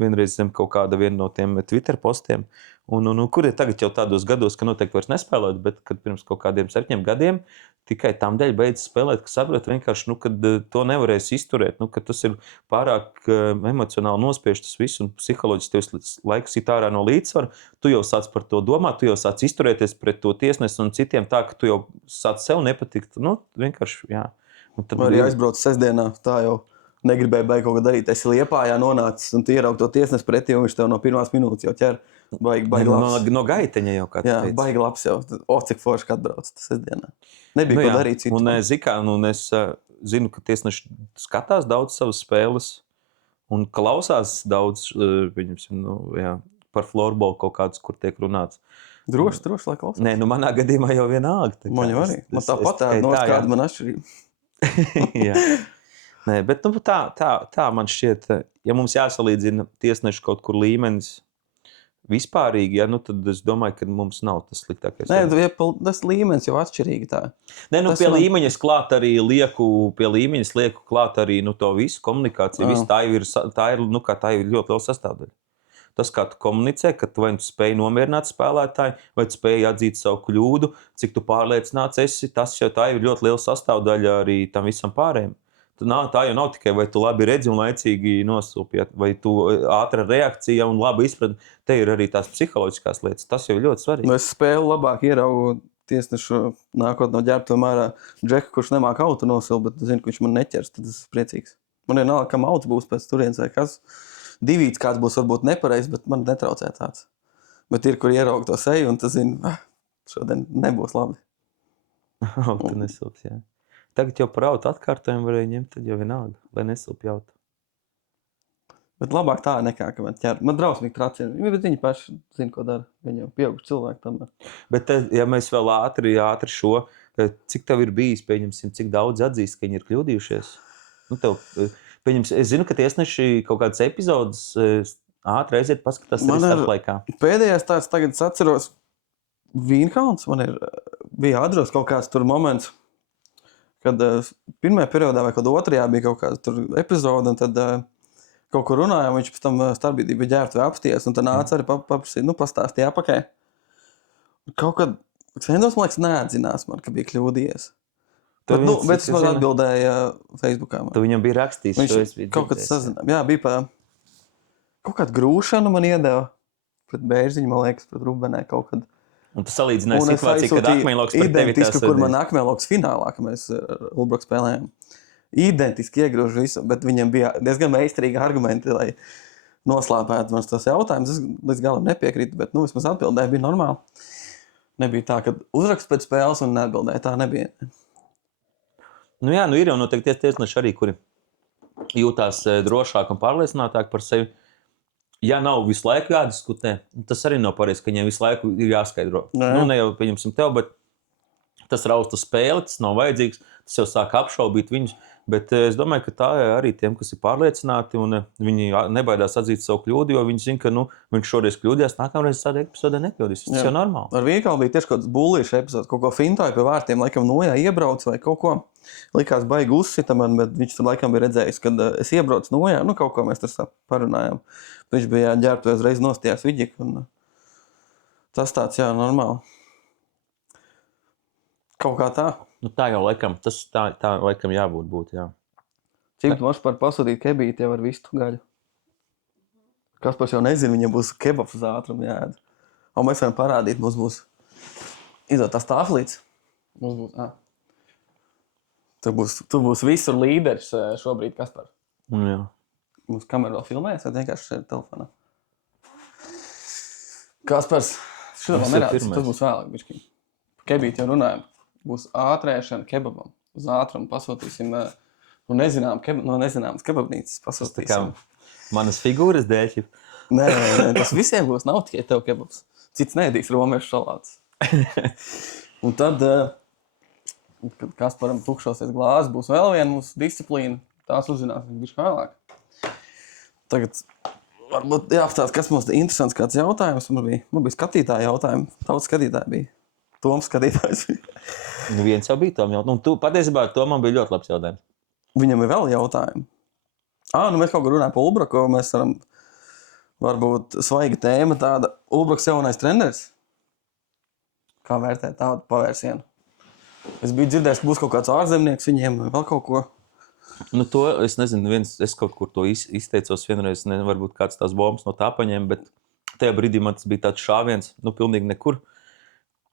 vienreiz zem kaut kāda viena no tiem Twitter postiem. Un kur ir tagad jau tādos gados, ka noteikti vairs nespēlēt, bet kad pirms kaut kādiem 7 gadiem tikai tam dēļ beidz spēlēt, ka saprot vienkārši, kad to nevarēs izturēt, ka tas ir pārāk emocionāli nospiež tas viss un psiholoģiski tev laiks ir ārā no līdzsvara, tu jau sāc par to domāt, tu jau sāc izturēties pret to tiesnesi un citiem tā, ka tu jau sāc sev nepatikt. Vienkārši, jā. Arī aizbrauc sestdienā, tā jau negribēja baigi kaut ko darīt. Es Liepājā nonācis un tu ieraugi to tiesnesi pretī un viņš tev no 1. minūtes jau ķer. Baigi labs. No gaiteņa jau kāds teica. Jā, baigi labs jau. Cik forši, kad atbrauc tas sestdienā. Nebija ko darīt citu. Un es zinu, ka tiesneši skatās daudz savas spēles un klausās daudz, par florbolu kaut kādus, kur tiek runāts. Droši, lai klausās. Nē, manā gadījumā jau vienalga. Man jau arī. Man tāpat kāda man atšķirība. Jā. Nē, bet tā man šķiet, ja mums jāsalīdzina tiesnešu kaut kur līmenis vispārīgi, tad es domāju, ka mums nav tas sliktākais. Nē, tas līmenis jau atšķirīgi tā. Nē, pie līmeņas klāt arī lieku klāt arī to visu komunikāciju. Visu tā ir ļoti liela sastāvdaļa. tas, kā tu komunicē, ka tu vai tu spēj nomierināt spēlētāju, vai tu spēj atzīt savu kļūdu, cik tu pārliecināts esi, tas jau tā ir ļoti liela sastāvdaļa arī tam visam pārējiem. Tā jau nav tikai, vai tu labi redzi un laicīgi nosūpi, vai tu ātra reakcija un laba izpratne. Te ir arī tās psiholoģiskās lietas. Tas jau ir ļoti svarīgi. Nu, es spēlu labāk ieraugu tiesnešu nākot no ģērbta mērā Džeku, kurš nemāk autu nosilpt, bet zinu, ka viņš man neķers, tad es esmu priecīgs. Man ir nav, kam auts būs pēc turienes vai kas. Divīts kāds būs varbūt nepareizs, bet man netraucē tāds. Bet ir, kur ieraugu to seju un tas zinu, šodien nebūs labi. Autu nesilps, jā. Tagad jau par autu atkārtojumu varēja ņemt, tad jau vienalga, lai nesilp jautu. Bet labāk tā nekā, ka man ķer. Man drausmīgi tracina, bet viņi paši zina, ko dara. Viņi jau pieauguši cilvēki tomēr. Bet, ja mēs vēl ātri šo, cik tev ir bijis, pieņemsim, cik daudz atzīst, ka viņi ir kļūdījušies? Nu, tev, pieņemsim, es zinu, ka tiesneši kaut kādas epizodes ātri aiziet paskatās arī starplaikā. Pēdējais tāds, tagad es atceros, Vīnkalns, bija atceros kaut kāds tur moments, kad pirmajā periodā vai kad otrajā bija kaut kāda tur epizode, un tad kaut ko runājām, viņš pēc tam starpbrīdī bija ģērbts vai apsties, un tad nāca arī paprasīt, pastāstīja apakai. Kaut kad Ksendos, man liekas, neatzinās man, ka bija kļūdījies. Bet es man atbildēju Facebookā. Tu viņam bija rakstījis. Viņš kaut kad sazinām. Jā, bija kaut kādu grūšanu man iedeva pret Bērziņu, man liekas, pret Rubenē kaut kad. Un tu salīdzināji situāciju, kad Akmeņloks pret tevi tās kur man Akmeņloks finālā, ka mēs Ulbroku spēlējām. Identiski iegrožu visu, bet viņam bija diezgan meistarīgi argumenti, lai noslāpētu man tos jautājumus. Es līdz galam nepiekrītu, bet vismaz atbildēju, bija normāli. Nebija tā, ka uzrakst pēc spēles un neatbildēja. Tā nebija. Nu jā, ir jau noteikti tiesneši arī, kuri jūtās drošāk un pārliecinātāk par sevi. Ja nav visu laiku jādiskutē, tas arī nav pareizi, ka viņiem visu laiku ir jāskaidro. Ne jau pieņemsim tev, bet tas rausta spēli, tas nav vajadzīgs, tas jau sāk apšaubīt viņus. Bet es domāju, ka tā arī tiem, kas ir pārliecināti, un viņi nebaidās atzīt savu kļūdu, jo viņi zina, ka viņš šoreiz kļūdījās, nākamreiz tādā epizodē nekļūdīs. Tas jau normāli. Ar Vīkalu bija tieši kaut kāds bullīšu epizodes, kaut ko fintāju pie vārtiem, laikam nojā iebrauc vai kaut ko. Likās baigi uzsita man, bet viņš tur laikam bija redzējis, kad es iebraucu nojā, kaut ko mēs tur parunājām. Viņš bija ģērbts uzreiz nostījās Viģik, un tas tāds, jā, normāli. Kaut kā tā. Tā jau laikam, tā laikam jābūt, jā. Cik tu moši par pasūtīt kebīti jau ar vistu gaļu? Kaspars jau nezina, viņam būs kebabs uz ātrumu jāēd. Un mēs varam parādīt, mums būs izdot tās tāflītes. Mums būs, tu būs visur līderis šobrīd, Kaspar. Jā. Mums kamera vēl filmējas, vai vienkārši šeit telefonā? Kaspars, šodien vēl nerādīs, tas būs vēlāk, bišķi. Kebīti jau runājam. Būs ātrēšana kebabam. Uz ātrumu pasūtīsim no nezināmas kebabnīcas. Pasūtīsim. Manas figūras dēļ. Nē, tas visiem būs, nav tikai tev kebabs. Cits neēdīs romiešu šalātus. Un tad, kad Kasparam tukšosies glāzi, būs vēl viena mūsu disciplīna. Tās uzzināsim bišķi vēlāk. Tagad varbūt jāapstāst, kas mums ir interesants kāds jautājums. Man bija skatītāja jautājumi. Tautas skatītāji bija. Toms skatītājs bija. Viens jau bija Tom jautājums. Tu patiesībā Tomam bija ļoti labs jautājums. Viņam ir vēl jautājumi. Mēs kaut kā runājam par Ulbroku, mēs varam, varbūt svaiga tēma tāda. Ulbroks jaunais treneris. Kā vērtēt tādu pavērsienu? Es biju dzirdējis, ka būs kaut kāds ārzemnieks viņiem, vēl kaut ko. To es nezinu, es kaut kur to izteicos vienreiz, varbūt kāds tās bombas no tā paņēma, bet tajā brīdī man tas bija tāds šāviens, pilnīgi nekur.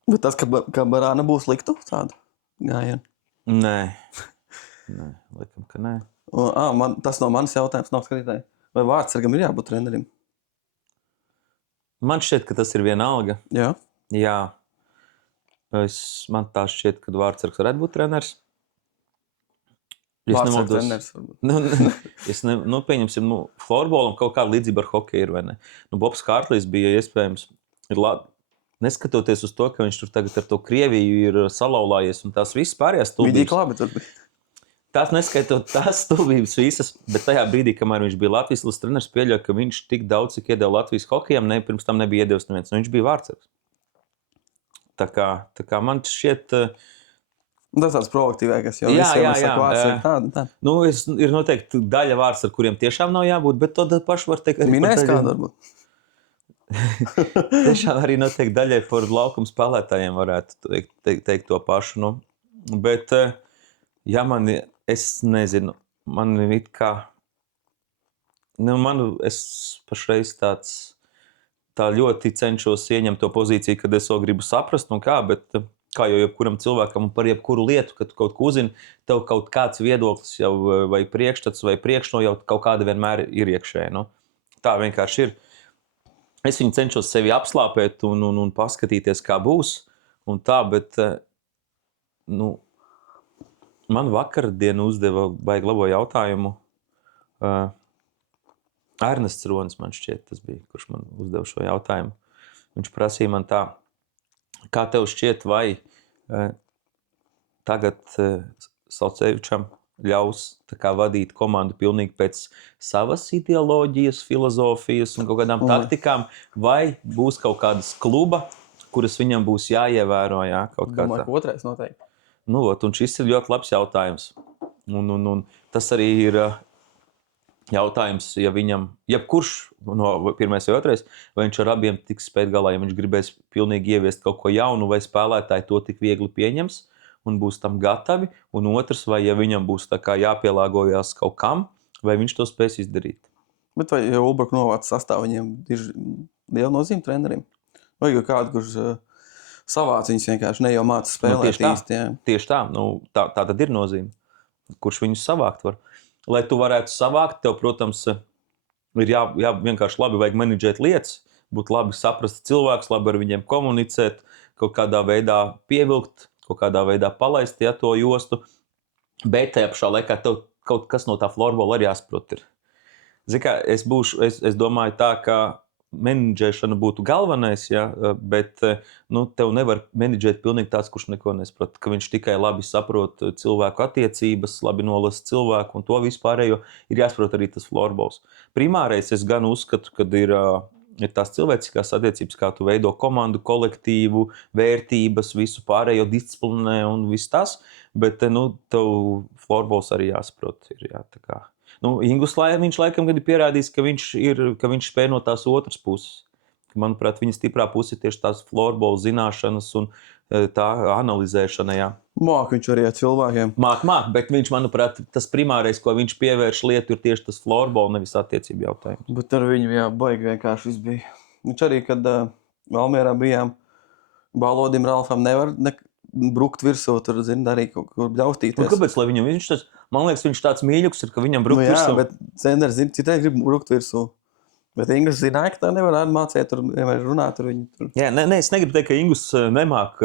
Bet tas, ka Barāna būs liktu tādu gājienu? Nē, laikam, ka nē. Tas no manis jautājums nav skatītāji. Vai Vārtsargam ir jābūt trenerim? Man šķiet, ka tas ir vienalga. Jā? Jā. Man tā šķiet, ka Vārtsargs varētu būt treneris. Vārtsargs treneris varbūt. Pieņemsim, florbolam kaut kā līdzība ar hokeju ir, vai ne? Bobs Kārtlijs bija iespējams, neskatoties uz to, ka viņš tur tagad ar to Krieviju ir salauzājies un tās visas pārējās stulbības. Viņi labi tur bija. Tās neskaitot tās stulbības visas, bet tajā brīdī, kamēr viņš bija Latvijas līnijas treneris, pieļauj, ka viņš tik daudz, cik iedeva Latvijas hokejam, pirms tam nebija iedevis neviens. Viņš bija Vārtsargs. Tā kā man šķiet... Tas tāds proaktīvākais, jo jā, tāda. Ir noteikti daļa Vārtsargu, kuriem tiešām nav jābūt, bet to pašu var teikt arī minēs kādu varbūt. Tiešām arī noteikti daļai par laukuma spēlētājiem varētu teikt to pašu. Nu. Bet, ja es nezinu, man it kā, es pašreiz tā ļoti cenšos ieņemt to pozīciju, kad es vēl gribu saprast, bet kā jau jebkuram cilvēkam par jebkuru lietu, kad tu kaut ko uzzini, tev kaut kāds viedoklis jau vai priekšstats vai priekšnojauta kaut kāda vienmēr ir iekšēji. Nu. Tā vienkārši ir. Es viņu cenšos sevi apslāpēt un paskatīties, kā būs. Bet man vakardien uzdeva baigi labo jautājumu. Ernests Ronis, man šķiet, tas bija, kurš man uzdeva šo jautājumu. Viņš prasīja man tā, kā tev šķiet, vai tagad Salcevičam ļaus vadīt komandu pilnīgi pēc savas ideoloģijas, filozofijas un kaut kādām taktikām, vai būs kaut kādas kluba, kuras viņam būs jāievēro. Jā, domāju, ka otrais noteikti. Un šis ir ļoti labs jautājums. Un tas arī ir jautājums, ja viņam, jebkurš no pirmais vai otrais, vai viņš ar abiem tiks spēt galā, ja viņš gribēs pilnīgi ieviest kaut ko jaunu, vai spēlētāji to tik viegli pieņems un būs tam gatavi, un otrs, vai ja viņam būs jāpielāgojas kaut kam, vai viņš to spēs izdarīt. Bet vai jau Ulbruka novāc sastāv viņiem ir liela nozīme treneriem? Vai jau kādu, kurš savāc viņus vienkārši ne jau māca spēlēt īsti? Tieši tā. Tā tad ir nozīme. Kurš viņus savākt var? Lai tu varētu savākt, tev, protams, ir vienkārši labi vajag menedžēt lietas, būt labi saprast cilvēkus, labi ar viņiem komunicēt, kaut kādā veidā pievilkt, kaut kādā veidā palaist to jostu, bet tajā pašā laikā tev kaut kas no tā florbola arī jāsaprot ir. Es domāju tā, ka menedžēšana būtu galvenais, bet tev nevar menedžēt pilnīgi tāds, kurš neko nesaprot, ka viņš tikai labi saprot cilvēku attiecības, labi nolasa cilvēku un to vispārējo ir jāsaprot arī tas florbols. Primārais es gan uzskatu, kad ir tās cilvēciskās attiecības, kā tu veido komandu, kolektīvu, vērtības, visu pārējo disciplinē un viss tas, bet tev florbols arī jāsaprot. Ingus viņš laikam ir pierādījis, ka viņš spēj no tās otras puses. Manuprāt, viņa stiprā puse ir tieši tās florbola zināšanas un tā analizēšana. Jā. Māk viņš arī ar cilvēkiem. Māk, bet viņš, manuprāt, tas primārais, ko viņš pievērš lietu, ir tieši tas florbola, nevis attiecību jautājums. Bet ar viņu baigi vienkārši viss bija. Viņš arī, kad Valmierā bijām, Balodim Ralfam nevar brukt virsū, tur, darīja kaut kur bļaustīties. Kāpēc, lai viņam man liekas, viņš tāds mīļuks ir, ka viņam brukt virsū? Jā, bet Cenders citreiz grib brukt virsū. Bet Ingus zināja, ka tā nevar mācīt, tur vienmēr runāt ar viņu. Tur. Jā, es negribu teikt, ka Ingus nemāk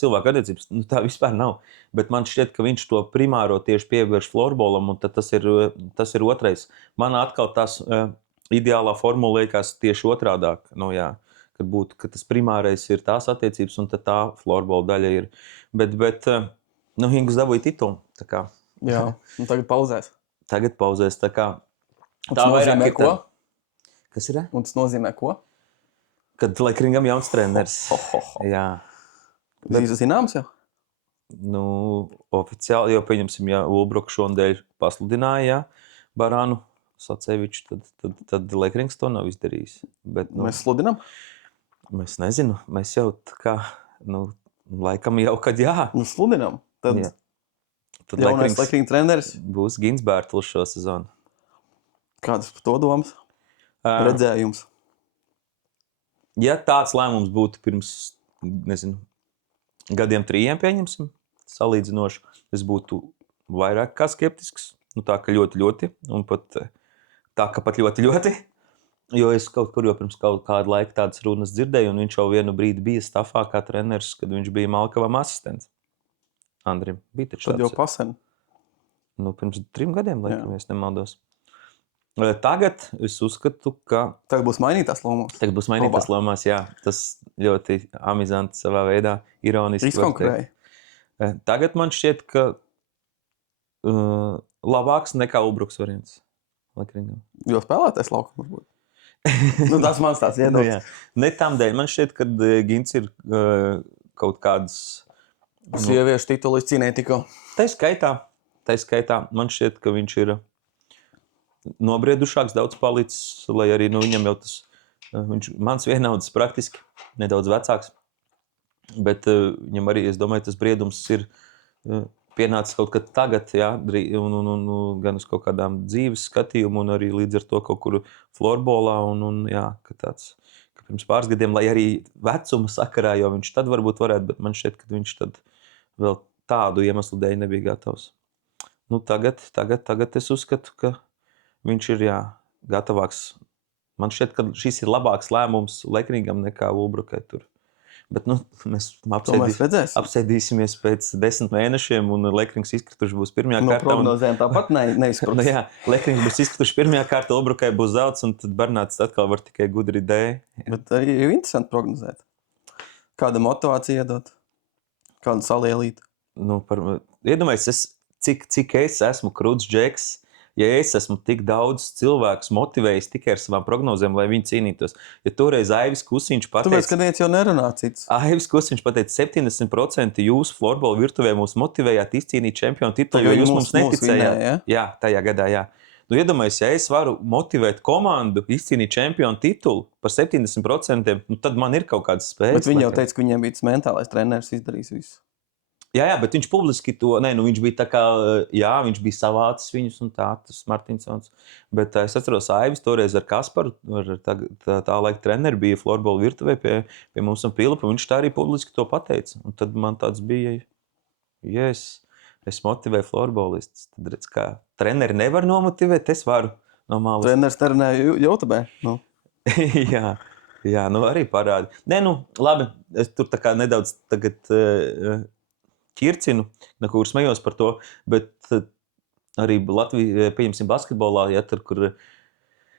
cilvēku attiecības. Tā vispār nav. Bet man šķiet, ka viņš to primāro tieši pievērš florbolam, un tad tas ir otrais. Man atkal tās ideālā formula liekas tieši otrādāk. Ka tas primārais ir tās attiecības, un tad tā florbola daļa ir. Bet Ingus dabūja titulu. Jā, un tagad pauzēs. Tā nozīmē ko? Kas ir? Un tas nozīmē ko? Kad Lekringam jauns treneris. Jā. Tas zināms jau? Oficiāli jau pieņemsim, ja Ulbruka šonadēļ pasludināja Barānu Salceviču, tad Lekrings to nav izdarījis. Bet, mēs sludinām? Mēs nezinu. Mēs jau laikam jau, kad jā. Sludinām. Tad jaunais Lekringa treneris būs Gins Bērtls šo sezonu. Kādas par to domas? Redzējums? Ja tāds lēmums būtu pirms, gadiem 3 pieņemsim, salīdzinoši, es būtu vairāk kā skeptisks. Tā, ka ļoti, un pat ļoti. Jo es kaut kur jau pirms kaut kādu laiku tādas runas dzirdēju, un viņš jau vienu brīdi bija stafā kā treneris, kad viņš bija Malkavam asistents. Andrim bija taču tāds. Tad jau pasen. Pirms 3 gadiem, laikam, ja es nemaldos. Tagad es uzskatu, ka... Tagad būs mainītās lomās. Jā. Tas ļoti amizanti savā veidā, ironiski. Izkonkurēja. Tagad man šķiet, ka labāks nekā Ulbruks variants. Lekringam. Jo spēlētais laukums varbūt. Tas mans tāds iedomājums. Ne tam dēļ. Man šķiet, ka Gins ir kaut kādas... Sieviešu titulis cīnēja tikko. Tā skaitā. Man šķiet, ka viņš ir nobriedušāks, daudz palicis, lai arī viņam jau tas Viņš mans vienaudzis praktiski, nedaudz vecāks. Bet viņam arī, es domāju, tas briedums ir pienācis kaut kad tagad, jā, un gan uz kaut kādām dzīves skatījumu, un arī līdz ar to kaut kur florbolā, un jā, ka tāds, ka pirms pāris gadiem, lai arī vecuma sakarā, jo viņš tad varbūt varētu, bet man šķiet, ka viņš tad vēl tādu iemeslu dēļ nebija gatavs. Nu, tagad es uzskatu, ka viņš ir, jā, gatavāks. Man šķiet, ka šis ir labāks lēmums Leknīgam nekā Ulbrukai tur. Bet mēs apsēdīsimies pēc 10 mēnešiem, un Leknings izkrituši būs pirmajā kārtā. No prognozēm tāpat neizskatās. Jā, Leknings būs izkrituši pirmajā kārtā, Ulbrukai būs zelts, un tad Bernāts atkal var tikai gudri dēļ. Bet arī ir interesanti prognozēt. Kāda motivācija iedot? Kādu salielīt? Iedomājies, cik es esmu krūts džeks, ja es esmu tik daudz cilvēkus motivējis tikai ar savām prognozēm, lai viņi cīnītos. Ja toreiz Aivis Kusiņš pateica... Tāpēc, ka neviens jau nerunā cits. Aivis Kusiņš pateica, 70% jūsu florbola virtuvē mūs motivējāt izcīnīt čempionu titulu, jo jūs mums neticējāt. Ja? Jā, tajā gadā, jā. Nu, iedomājies, ja es varu motivēt komandu izcīnīt čempionu titulu par 70%, tad man ir kaut kādas spējas. Bet viņi jau teica, ka viņiem bija tas mentālais treneris izdarījis visu. Jā, bet viņš publiski to, viņš bija tā kā, jā, viņš bija savācis viņus un tā, tas Martinsons. Bet es atceros Aivis toreiz ar Kasparu, tā laika treneri bija florbola virtuvē pie mums un Pilipa, viņš tā arī publiski to pateica. Un tad man tāds bija, es motivēju florbolistus. Tad redz, kā treneri nevar nomotivēt, es varu no malas. Treneris trenēja YouTube. Nu. jā, arī parādi. Labi, es tur tā kā nedaudz tagad... ķircinu, nekur smējos par to, bet arī Latvija, pieņemsim basketbolā, ja tur, kur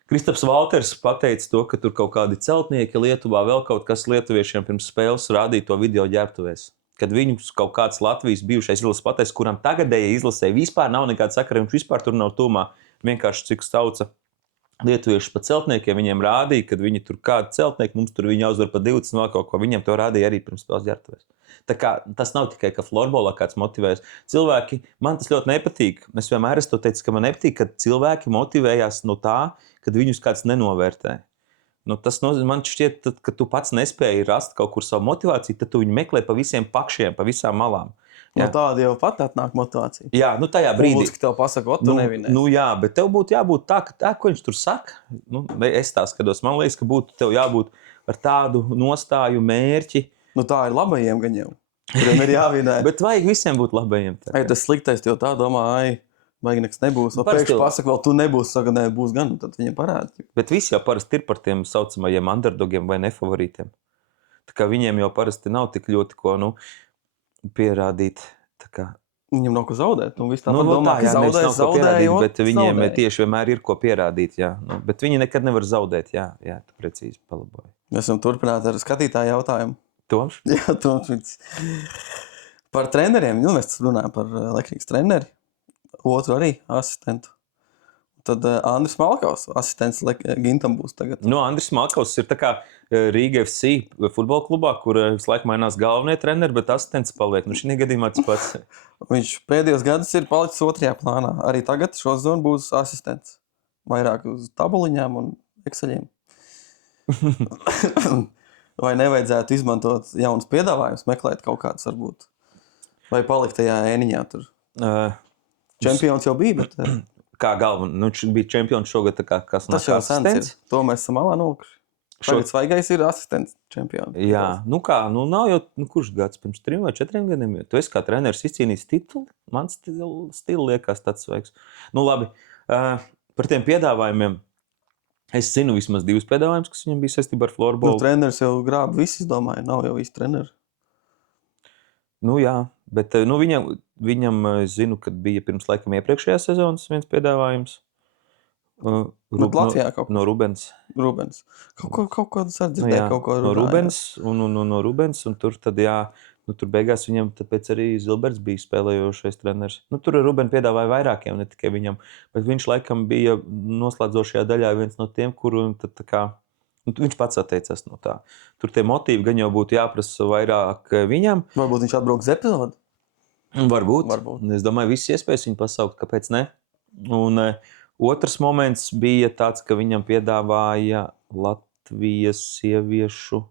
Kristaps Valters pateica to, ka tur kaut kādi celtnieki Lietuvā, vēl kaut kas lietuviešiem pirms spēles rādīja to video ģērbtuvēs. Kad viņus kaut kāds Latvijas bijušais izlases pateica, kuram tagadēja izlasē vispār nav nekāda sakara, viņš vispār tur nav tūmā, vienkārši cik sauca lietuvieši pa celtniekiem, viņiem rādīja, kad viņi tur kādi celtnieki, mums tur viņi jāuzvar pa 20 no kaut ko, viņiem to rādīja arī pirms spēles ģērbtuvēs. Tā kā tas nav tikai, ka florbolā kāds motivējas. Cilvēki, man tas ļoti nepatīk. Es vienmēr esmu teicis, ka man nepatīk, kad cilvēki motivējās no tā, kad viņus kāds nenovērtē. Tas man šķiet, ka tu pats nespēji rast kaut kur savu motivāciju, tad tu viņu meklē pa visiem pakšiem, pa visām malām. Jā. Tāda jau pat atnāk motivācija. Jā, tajā brīdī. Publiski tev pasaka, tu nevinēsi. Jā, bet tev būtu jābūt tā, ka ko viņš tur saka. Es tā skatos, man liekas, ka būtu tev jābūt ar tādu nostāju mērķi. Tā ir labajiem gan jau. Kuriem ir jāvinē. Bet vajag visiem būt labajiem. Tas sliktais, jo tā domā, vajag nekas nebūs. Pēkšņi pasaka, vēl tu nebūsi, saka, ne, būs gan, tad viņam parāda. Bet visi jau parasti ir par tiem saucamajiem underdogiem vai nefavorītiem. Tā kā viņiem jau parasti nav tik ļoti ko, pierādīt. Tā kā... Viņam nav ko zaudēt. Viss tā domā, ka zaudēja, bet viņiem tieši vienmēr ir ko pierādīt, jā. Bet viņi nekad nevar zaudēt, jā, tu precīzi palaboji. Mēs varam turpināt ar skatītāju jautājumu. Toms? Jā, Toms. Par treneriem. Mēs runājam par Leknīgas treneri. Otru arī asistentu. Tad Andris Malkaus asistents Gintam būs tagad. Andris Malkaus ir tā kā Rīga FC futbola klubā, kur visu laiku mainās galvenie treneri, bet asistents paliek. Šī gadījumā tas pats. Viņš pēdējos gadus ir palicis otrajā plānā. Arī tagad šo zonu būs asistents. Vairāk uz tabuliņām un Exceļiem. Vai nevajadzētu izmantot jaunus piedāvājumus, meklēt kaut kādus varbūt? Vai palikt tajā ēniņā tur? Čempions jau bija, bet... Kā galvenā? Bija čempions šogad, kas tas jau asistents. To mēs esam malā nolikuši. Tagad svaigais ir asistents čempions. Jā, nav jau, kurš gads pirms 3 vai 4 gadiem. Tu esi kā treneris izcīnījis titulu, man stila liekas tāds svaigs. Labi, par tiem piedāvājumiem. Es zinu vismaz 2 piedāvājumus, kas viņam bija saistībā ar florbolu. Treneris jau grāba visus, domāju, nav jau visi treneri. Jā, bet viņam zinu, kad bija pirms laikam iepriekšējā sezonas viens piedāvājums. Latvijā kaut ko. No Rubens. Kaut ko dzirdēju, kaut ko runāju. No Rubens no Rubens, un tur tad, tur beigās viņam tāpēc arī Zilberts bija spēlējošais treneris. Tur Rubens piedāvāja vairākiem, ne tikai viņam, bet viņš laikam bija noslēdzošajā daļā viens no tiem, kuru tad tā kā, viņš pats atteicās no tā. Tur tie motīvi gan jau būtu jāprasa vairāk viņam. Varbūt viņš atbrauks epizodi? Varbūt. Es domāju, visas iespējas viņu pasaukt, kāpēc ne? Un otrs moments bija tāds, ka viņam piedāvāja Latvijas sieviešu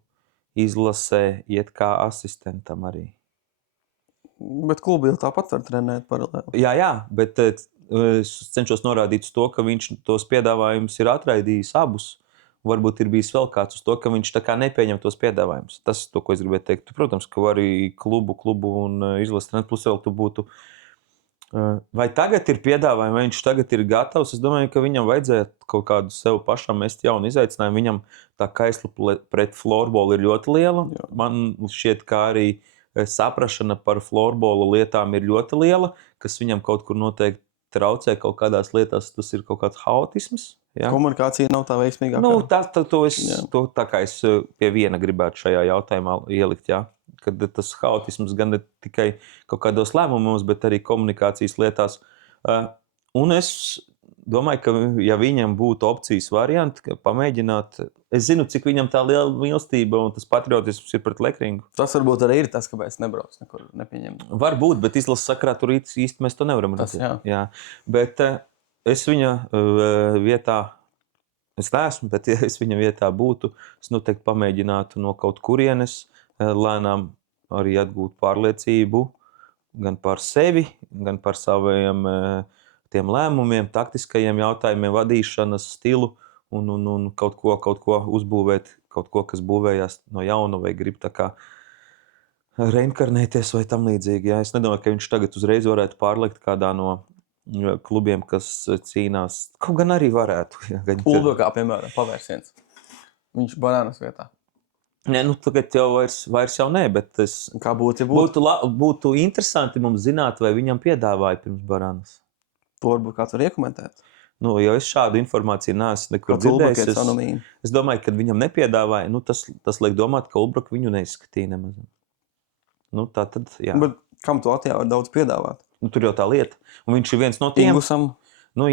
izlasē iet kā asistentam arī. Bet klubi jau tāpat var trenēt paralēli. Jā, bet es cenšos norādīt uz to, ka viņš tos piedāvājumus ir atraidījis abus. Varbūt ir bijis vēl kāds uz to, ka viņš tā kā nepieņem tos piedāvājumus. Tas ir to, ko es gribēju teikt. Protams, ka var arī klubu un izlases trenēt, plus vēl tu būtu. Vai tagad ir piedāvājumi, vai viņš tagad ir gatavs? Es domāju, ka viņam vajadzētu kaut kādu sev pašam mest jaunu izaicinājumu. Viņam tā kaisla pret florbolu ir ļoti liela. Jā. Man šķiet, ka arī saprašana par florbola lietām ir ļoti liela, kas viņam kaut kur noteikti traucē kaut kādās lietās. Tas ir kaut kāds haotisms. Ja? Komunikācija nav tā veiksmīgākā. Nu, to tā kā es pie viena gribētu šajā jautājumā ielikt, jā. Kad tas haotisms gan ne tikai kaut kādos lēmumos, bet arī komunikācijas lietās. Un es domāju, ka ja viņam būtu opcijas varianti, pamēģināt, es zinu, cik viņam tā liela mīlestība un tas patriotisms ir pret Lekringu. Tas varbūt arī ir tas, kāpēc nebrauc nekur nepieņemt. Varbūt, bet izlases sakrā tur īsti mēs to nevaram redzēt. Jā. Bet es viņa vietā, es neesmu, bet ja es viņa vietā būtu, es noteikti pamēģinātu no kaut kurienes lēnām arī atgūt pārliecību gan par sevi, gan par saviem tiem lēmumiem, taktiskajiem jautājumiem, vadīšanas stilu un kaut ko uzbūvēt, kaut ko, kas būvējās no jauna vai grib tā kā reinkarnēties vai tam līdzīgi. Jā. Es nedomāju, ka viņš tagad uzreiz varētu pārlikt kādā no klubiem, kas cīnās. Kaut gan arī varētu. Uldokā, piemēram, pavērsiens. Viņš Barānas vietā. Nē, nu tagad jau vairs jau nē, bet kā būtu interesanti mums zināt, vai viņam piedāvāja pirms Barānas. To varbūt kāds var iekomentēt. Nu, jo es šādu informāciju neesmu nekur dzirdējis. Es domāju, ka viņam nepiedāvāja, nu tas liek domāt, ka Ulbruk viņu neizskatīja nemaz. Nu tā tad, jā. Bet kam tu Latvijā var daudz piedāvāt? Nu, tur jau tā lieta. Un viņš ir viens no tiem. Ingusam. Nu,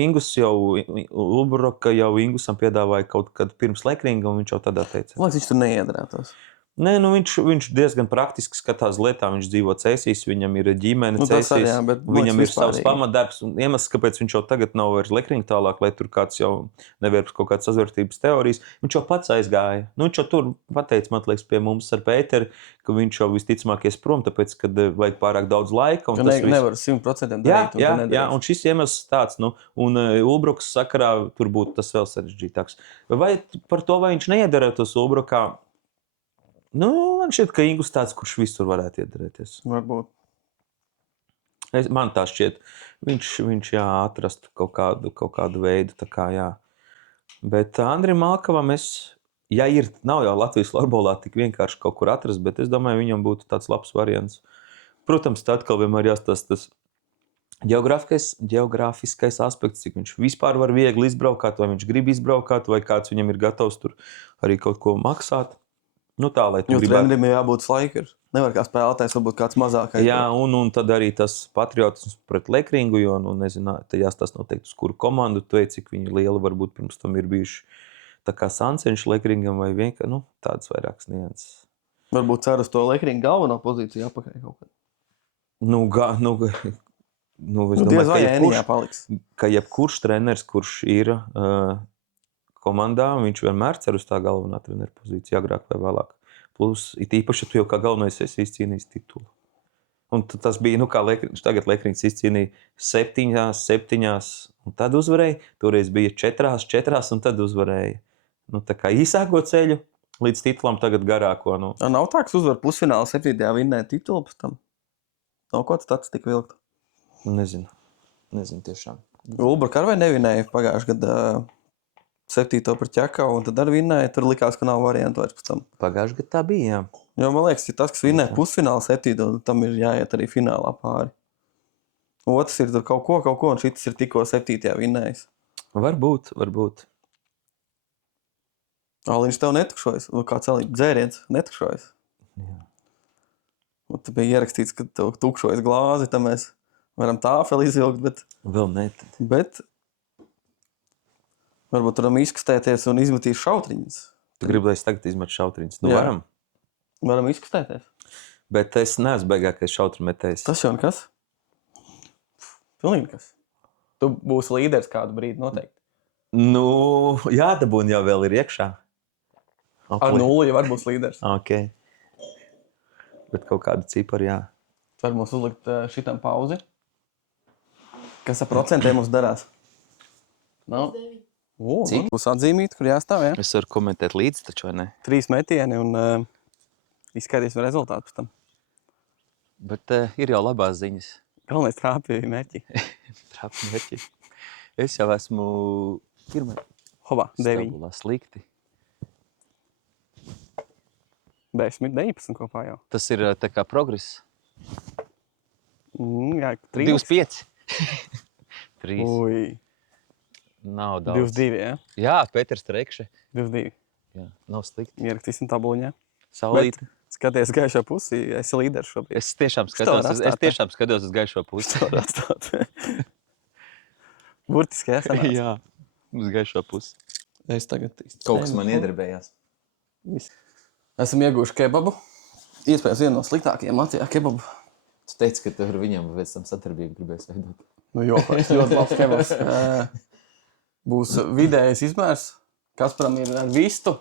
Ulbruka jau Ingusam piedāvāja kaut kad pirms Lekringa, un viņš jau tādā teica. Lai viņš tur neiedarētos. Nē, nu viņš diezgan praktiski skatās lietām. Viņš dzīvo Cēsīs, viņam ir ģimene Cēsīs, viņam ir savs pamatdarbs. Un iemesls, kāpēc viņš jau tagad nav vairs Lekringa tālāk, lai tur kāds jau nevērps kaut kādas sazvērtības teorijas, viņš jau pats aizgāja. Nu, viņš jau tur pateica, man liekas, pie mums ar Pēteri, ka viņš jau visticamāk ies prom, tāpēc, kad vajag pārāk daudz laika. Un tas nevar 100% darīt. Jā, un šis iemesls tāds, nu, un Ulbrukas sakarā tur būtu tas vēl sarežģītāks. Vai par to, vai viņš neiedarētos Ulbrukā? Nu, man šķiet, ka Ingus tāds, kurš visur varētu iedarēties. Varbūt. Man tā šķiet. Viņš jā, atrast kaut kādu veidu, tā kā jā. Bet Andrim Malkavam nav jau Latvijas florbolā tik vienkārši kaut kur atrast, bet es domāju, viņam būtu tāds labs variants. Protams, tā atkal vienmēr jāstāsta tas geogrāfiskais aspekts, cik viņš vispār var viegli izbraukāt, vai viņš grib izbraukāt, vai kāds viņam ir gatavs tur arī kaut ko maksāt. Nu tā, lai tu gribētu. Jo trenerim jābūt slaikers. Nevar kā spēlētājs, varbūt kāds mazākais. Jā, un tad arī tas patriotisms pret Lekringu, jo, nu, nezinu, te jāstāsta noteikti, uz kuru komandu tu ej, cik viņi lieli varbūt pirms tam ir bijuši tā kā sancenši Lekringam vai vienkārši, nu, tādas vairākas nianses. Varbūt cer uz to Lekringa galveno pozīciju apakaļ kaut kad. Es domāju, ka jebkurš treneris, kurš ir komandā, viņš vienmēr cer uz tā galvenā trenera pozīcija, agrāk vai vēlāk. Plus, it īpaši, ja tu jau kā galvenais esi izcīnījis titulu. Un tas bija, nu kā tagad Lekrings izcīnīja 7, un tad uzvarēja. Toreiz bija 4, un tad uzvarēja. Nu tā kā īsāko ceļu līdz titulam, tagad garāko. Nu. Nav tā, ka uzvar pusfināla 7. vinnēja titulu pēc tam? Nav ko statistika vilkt? Nezinu tiešām. Ulbruk arī nevinēja pagājušajā gadā 7. par Ķekau, un tad arī vinnēja. Tur likās, ka nav variantu vairs pēc tam. Pagājušajā gadā tā bija, jā. Jo, man liekas, ja tas, kas vinnēja pusfināla 7, tam ir jāiet arī finālā pāri. Otrs ir tur kaut ko, un šis ir tikko 7. vinnējis. Varbūt. Viņš tev netukšojas, vai kāds dzēriens netukšojas. Jā. Un te bija ierakstīts, ka tev tukšojas glāzi, tad mēs varam tāfeli izvilkt, bet... Vēl ne. Bet... Varbūt varam izkastēties un izmetīt šautriņas. Tu gribi, lai es tagad izmetu šautriņas? Nu, varam. Varam izkastēties. Bet es neesmu beigākais šautriņmetējs. Tas jau nekas. Pilnīgi nekas. Tu būsi līderis kādu brīdi noteikti. Nu, jādabūn jau vēl ir iekšā. Ar 0 jau var būt līderis. Ok. Bet kaut kādu ciparu, jā. Var mums uzlikt šitam pauzi. Kas ar procentiem mums darās? Nav? Cik? Būs atzīmīti, kur jāstāv, jā? Es varu komentēt līdzi, taču vai ne? 3 metieni un izskatīsim rezultātu pēc tam. Bet ir jau labās ziņas. Galvenais trāpīja mērķi. Trāpni mērķi. Es jau esmu pirmā Hobā, 9. stabulā slikti. 10, 19 kopā jau. Tas ir tā kā progress. Jā, 3. 2,5. 3. Ui, Nav daudz. 2-2, jā? Jā, Pēters Trekše. 2-2. Jā, nav slikti. Ierakstīsim tabuliņā. Saulīt. Skaties gaišā pusi, esi līderis šobrīd. Es tiešām skatos uz gaišo pusi. Var atstāt. Burtiski, jā, sanāca. Jā, uz gaišo pusi. Es tagad Kaut kas man iedarbējās. Esam ieguvuši kebabu. Iespējams, vienu no sliktākajiem Latvijā kebabu. Tu teici, ka tu ar viņiem pēc tam sadarbību gribēs veidot. Nu, ļoti labs kebabs. Būs vidējais izmērs. Kasparam ir ar vistu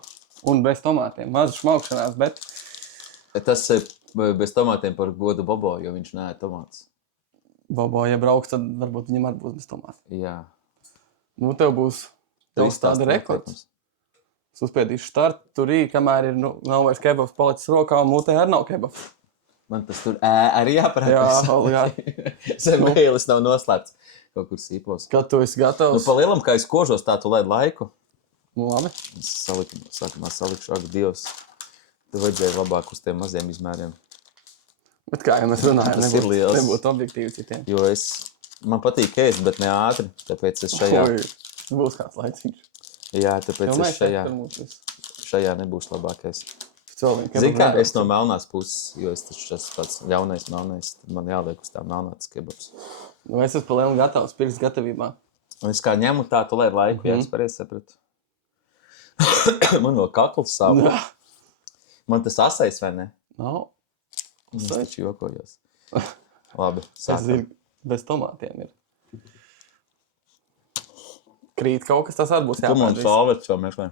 un bez tomātiem. Maza šmaukšanās, bet... Tas bez tomātiem par godu Bobo, jo viņš neēd tomātus. Bobo, ja brauks, tad varbūt viņam arī būs bez tomātu. Jā. Nu, tev būs tāda rekords. Es uzspiedīšu startu, tur kamēr ir, nav vairs kebabs palicis rokā, un mūtē arī nav kebabs. Man tas tur arī jāparādās. Jā, obligāti. Zemēlis nav noslēpts kaut kur sīplos. Kad tu esi gatavs? Pa lielam, kā es kožos, tā tu laid laiku. Nu, labi. Es sākumā salikšu, ak, Dievs. Tu vajadzēja labāk uz tiem maziem izmēriem. Bet kā jau mēs runājam, Tas ir liels. nebūtu objektīvi citiem. Jo man patīk ēst, bet ne ātri. Tāpēc es šajā... Ui, būs kāds laiciņš. Jā, tāpēc Jo es mēs šajā nebūšu labākais. Zini, Zini kā, es no melnās puses, jo es taču tas pats jaunais melnais, tad man jāliek uz tā melnātas kebabs. Nu, es esmu pa lielu gatavs, pirks gatavībā. Un es kā ņemu tā, tu lai laiku, jā, es pareizi sapratu. Man vēl kakls sāp. Man tas asais, vai ne? Nav. Es taču jokojos. Labi, Tas sākam. ir bez tomātiem. Krīt kaut kas, tas arī būs Tu man jāpārvis. salvets jau meklē.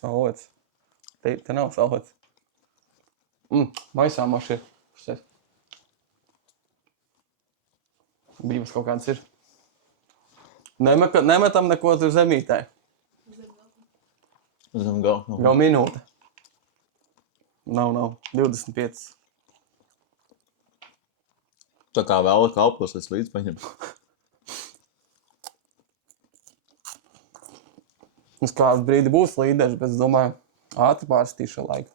Salvets. Te nav salvets. Maisā maši ir. Brīvas kaut kāds ir. Nemetam neko tur zemītē. Zem galvu. Jau minūte. Nav. 25. Tā kā vēl kalpos, es līdz paņem. Uz kādu brīdi būs līderis, bet es domāju, ātri pārstīšu laiku.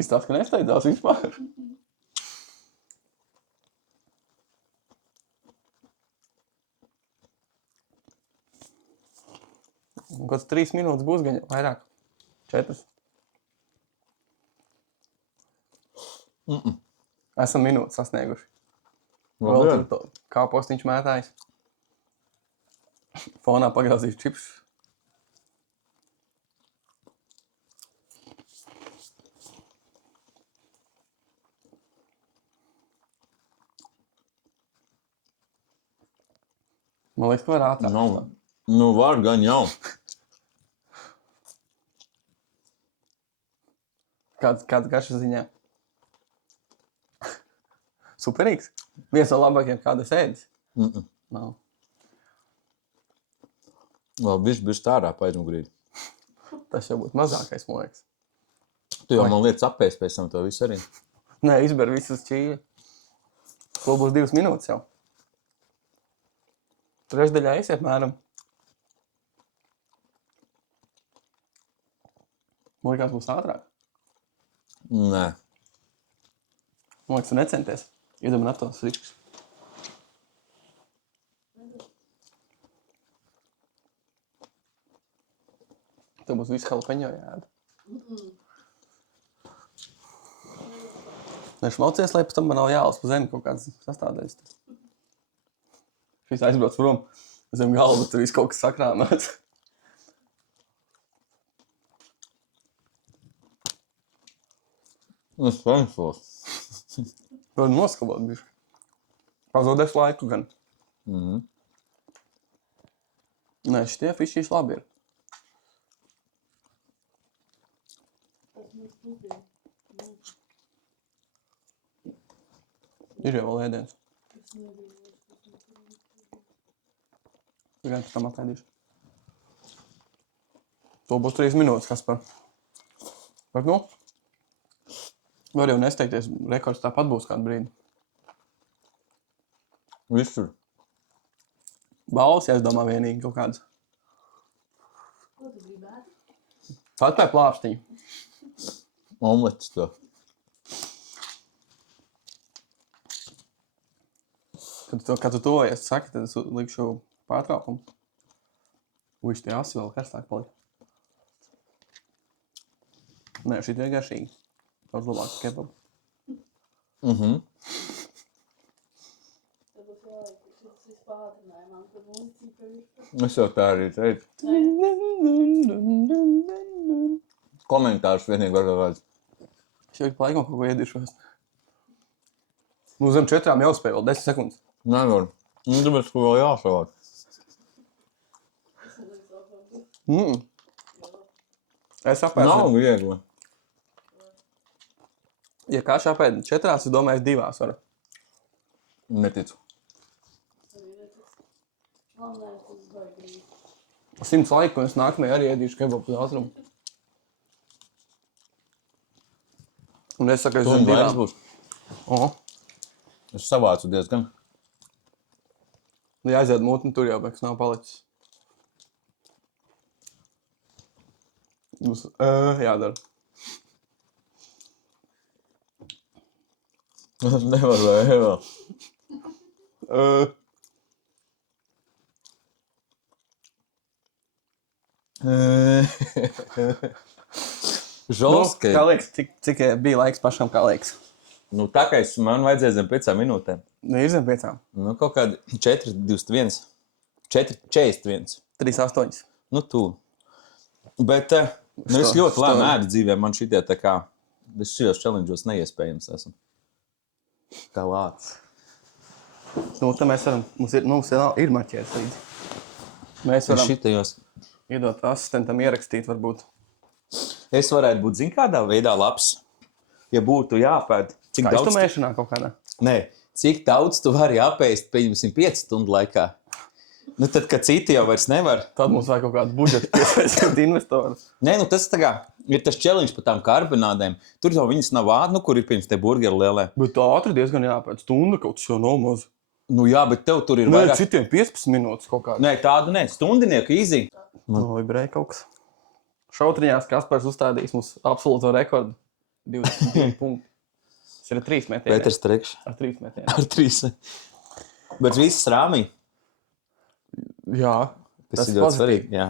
Izstāst, ka nesteidzās vispār. Un kāds 3 minūtes būs gan vairāk. 4. Esam minūtes sasnieguši. Vēl tur to kā postiņš mētājs. Fonā pagrāzīs čips. Man liekas, ka var ātrāk. Nu, var gan jau. Kāds garšas ziņā? Superīgs. Viens no labākiem, kādu es ēdis. Nav. Labi, viss tārā paizmugurīt. Tas jau būtu mazākais, man liekas. Tu jau man lietas apēst pēc tam to visu arī. Nē, izber visu uz čīļa. Vēl būs 2 minūtes jau. Trešdaļā esi apmēram. Man liekas, būs ātrāk. Nē. Man liekas, tu necenties. Iedam ar tos ričus. Tev būs visu jalapeņo jāēd. Nešmaucies, lai pēc tam man nav jālas pa zemi kaut kādas sastādēs. Šis aizbrauc prom zem galva, tur viss kaut kas sakrāmēts. Es cenšos. Vēl noskabot bišķi. Pazaudēs laiku gan. Nē, šitie fišķīši labi ir. Ir jau vēl ēdiens. Gan pēc tam atlaidīšu. To būs 3 minūtes, Kaspar. Bet nu, var jau nesteigties, rekords tāpat būs kādu brīdi. Visur. Balvas, ja es domāju, vienīgi kaut kādas. Ko tu gribētu? Pat pēc plāpstiņa. Omletes to. Kad tu tojies, saki, tad es likšu pārtraukumu. Uiš, tie asi vēl karstāk palika. Nē, šī tie garšīgi. Daudz labāk kebabu. Tad būs jāliek, šis viss pātrinājumā, tad mūzika ir. Es jau tā arī teicu. Komentārus vienīgi var vēl. Es jau laikam kaut ko iediršos. Nu, zem 4 jau spēju vēl 10 sekundes. Nevar. Nu, tāpēc, ko vēl jāsavāt. Es apēdu. Nav viegli. Ja kā apēdu 4, es domāju, 2 varu. Neticu. Man nē, tas baigi. 100 laiku, un es nākamajā arī ēdīšu kebabu uz ātrumu. Un es saku, es Tu zem un vairs 2. būs. Oho. Es savācu diezgan. Nu, jāiziet mutni, tur jau bekas nav palicis. Būs jādara. Es nevaru vēl. Žolskai. Kā liekas, cik bija laiks pašam, kā liekas? Nu, tā kā man vajadzēja zem 5 minūtēm. Nu, ir zem 5. Nu, kaut kādi 4,21. 4,41. 3,8. Nu, tu. Bet nu, es ļoti lēni ēdu dzīvē. Man šitie tā kā, es šajos challenge'os neiespējams esmu. Kā lāts. Nu, tā mēs varam, mums ir marķēts līdzi. Mēs Es varam šitajos. iedot asistentam ierakstīt, varbūt. Es varētu būt, zin kādā veidā labs. Ja būtu jāpēd, cik daudz... Kaistumēšanā kaut kādā. Nē, cik daudz tu vari apēst, pieņemsim, 5 stundu laikā. Nu, tad, kad citi jau vairs nevar. Tad mums vajag kaut kādu budžetu piesaistīt investorus. Nē, nu tas tā kā ir tas challenge par tām karbonādēm. Tur jau viņas nav ātri, nu, kur ir pirms te burgeri lielē. Bet ātri diezgan jāpēc stunda kaut kas jau nav maz. Nu jā, bet tev tur ir Nē, vairāk. citiem 15 minūtes kaut kādā. Nē, tādu nē, stundinieku īzī. Nu, vibrēja kaut kas. Šautriņās Kaspars uzstādījis mums absolūto rekordu. 22 punkti. Tas ir 3 metieni. Pēters Trekšs. Ar 3 metieni. Ar 3. Bet viss rāmī. Jā, Tas ir ļoti svarīgi. Jā.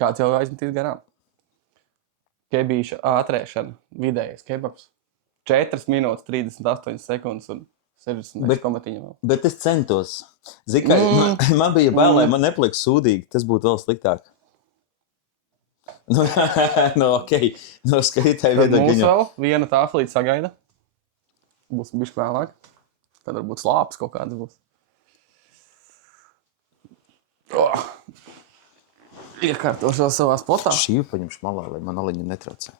Kāds jau aizmetīs garām. Kebīša ātrēšana, vidējais kebabs. 4 minūtes, 38 sekundes un 60 komatiņa vēl. Bet es centos. Zini, kā man bija bail, lai man nepaliek sūdīgi. Tas būtu vēl sliktāk. Nu, ok. Nu, skaitāji Tad mums viedokļi. vēl viena tāflīte sagaida. Būs bišķi vēlāk. Tad varbūt slāpes kaut kāds būs. Iekārtošu vēl savā spotā. Šī paņemšu malā, lai man aliņa netraucē.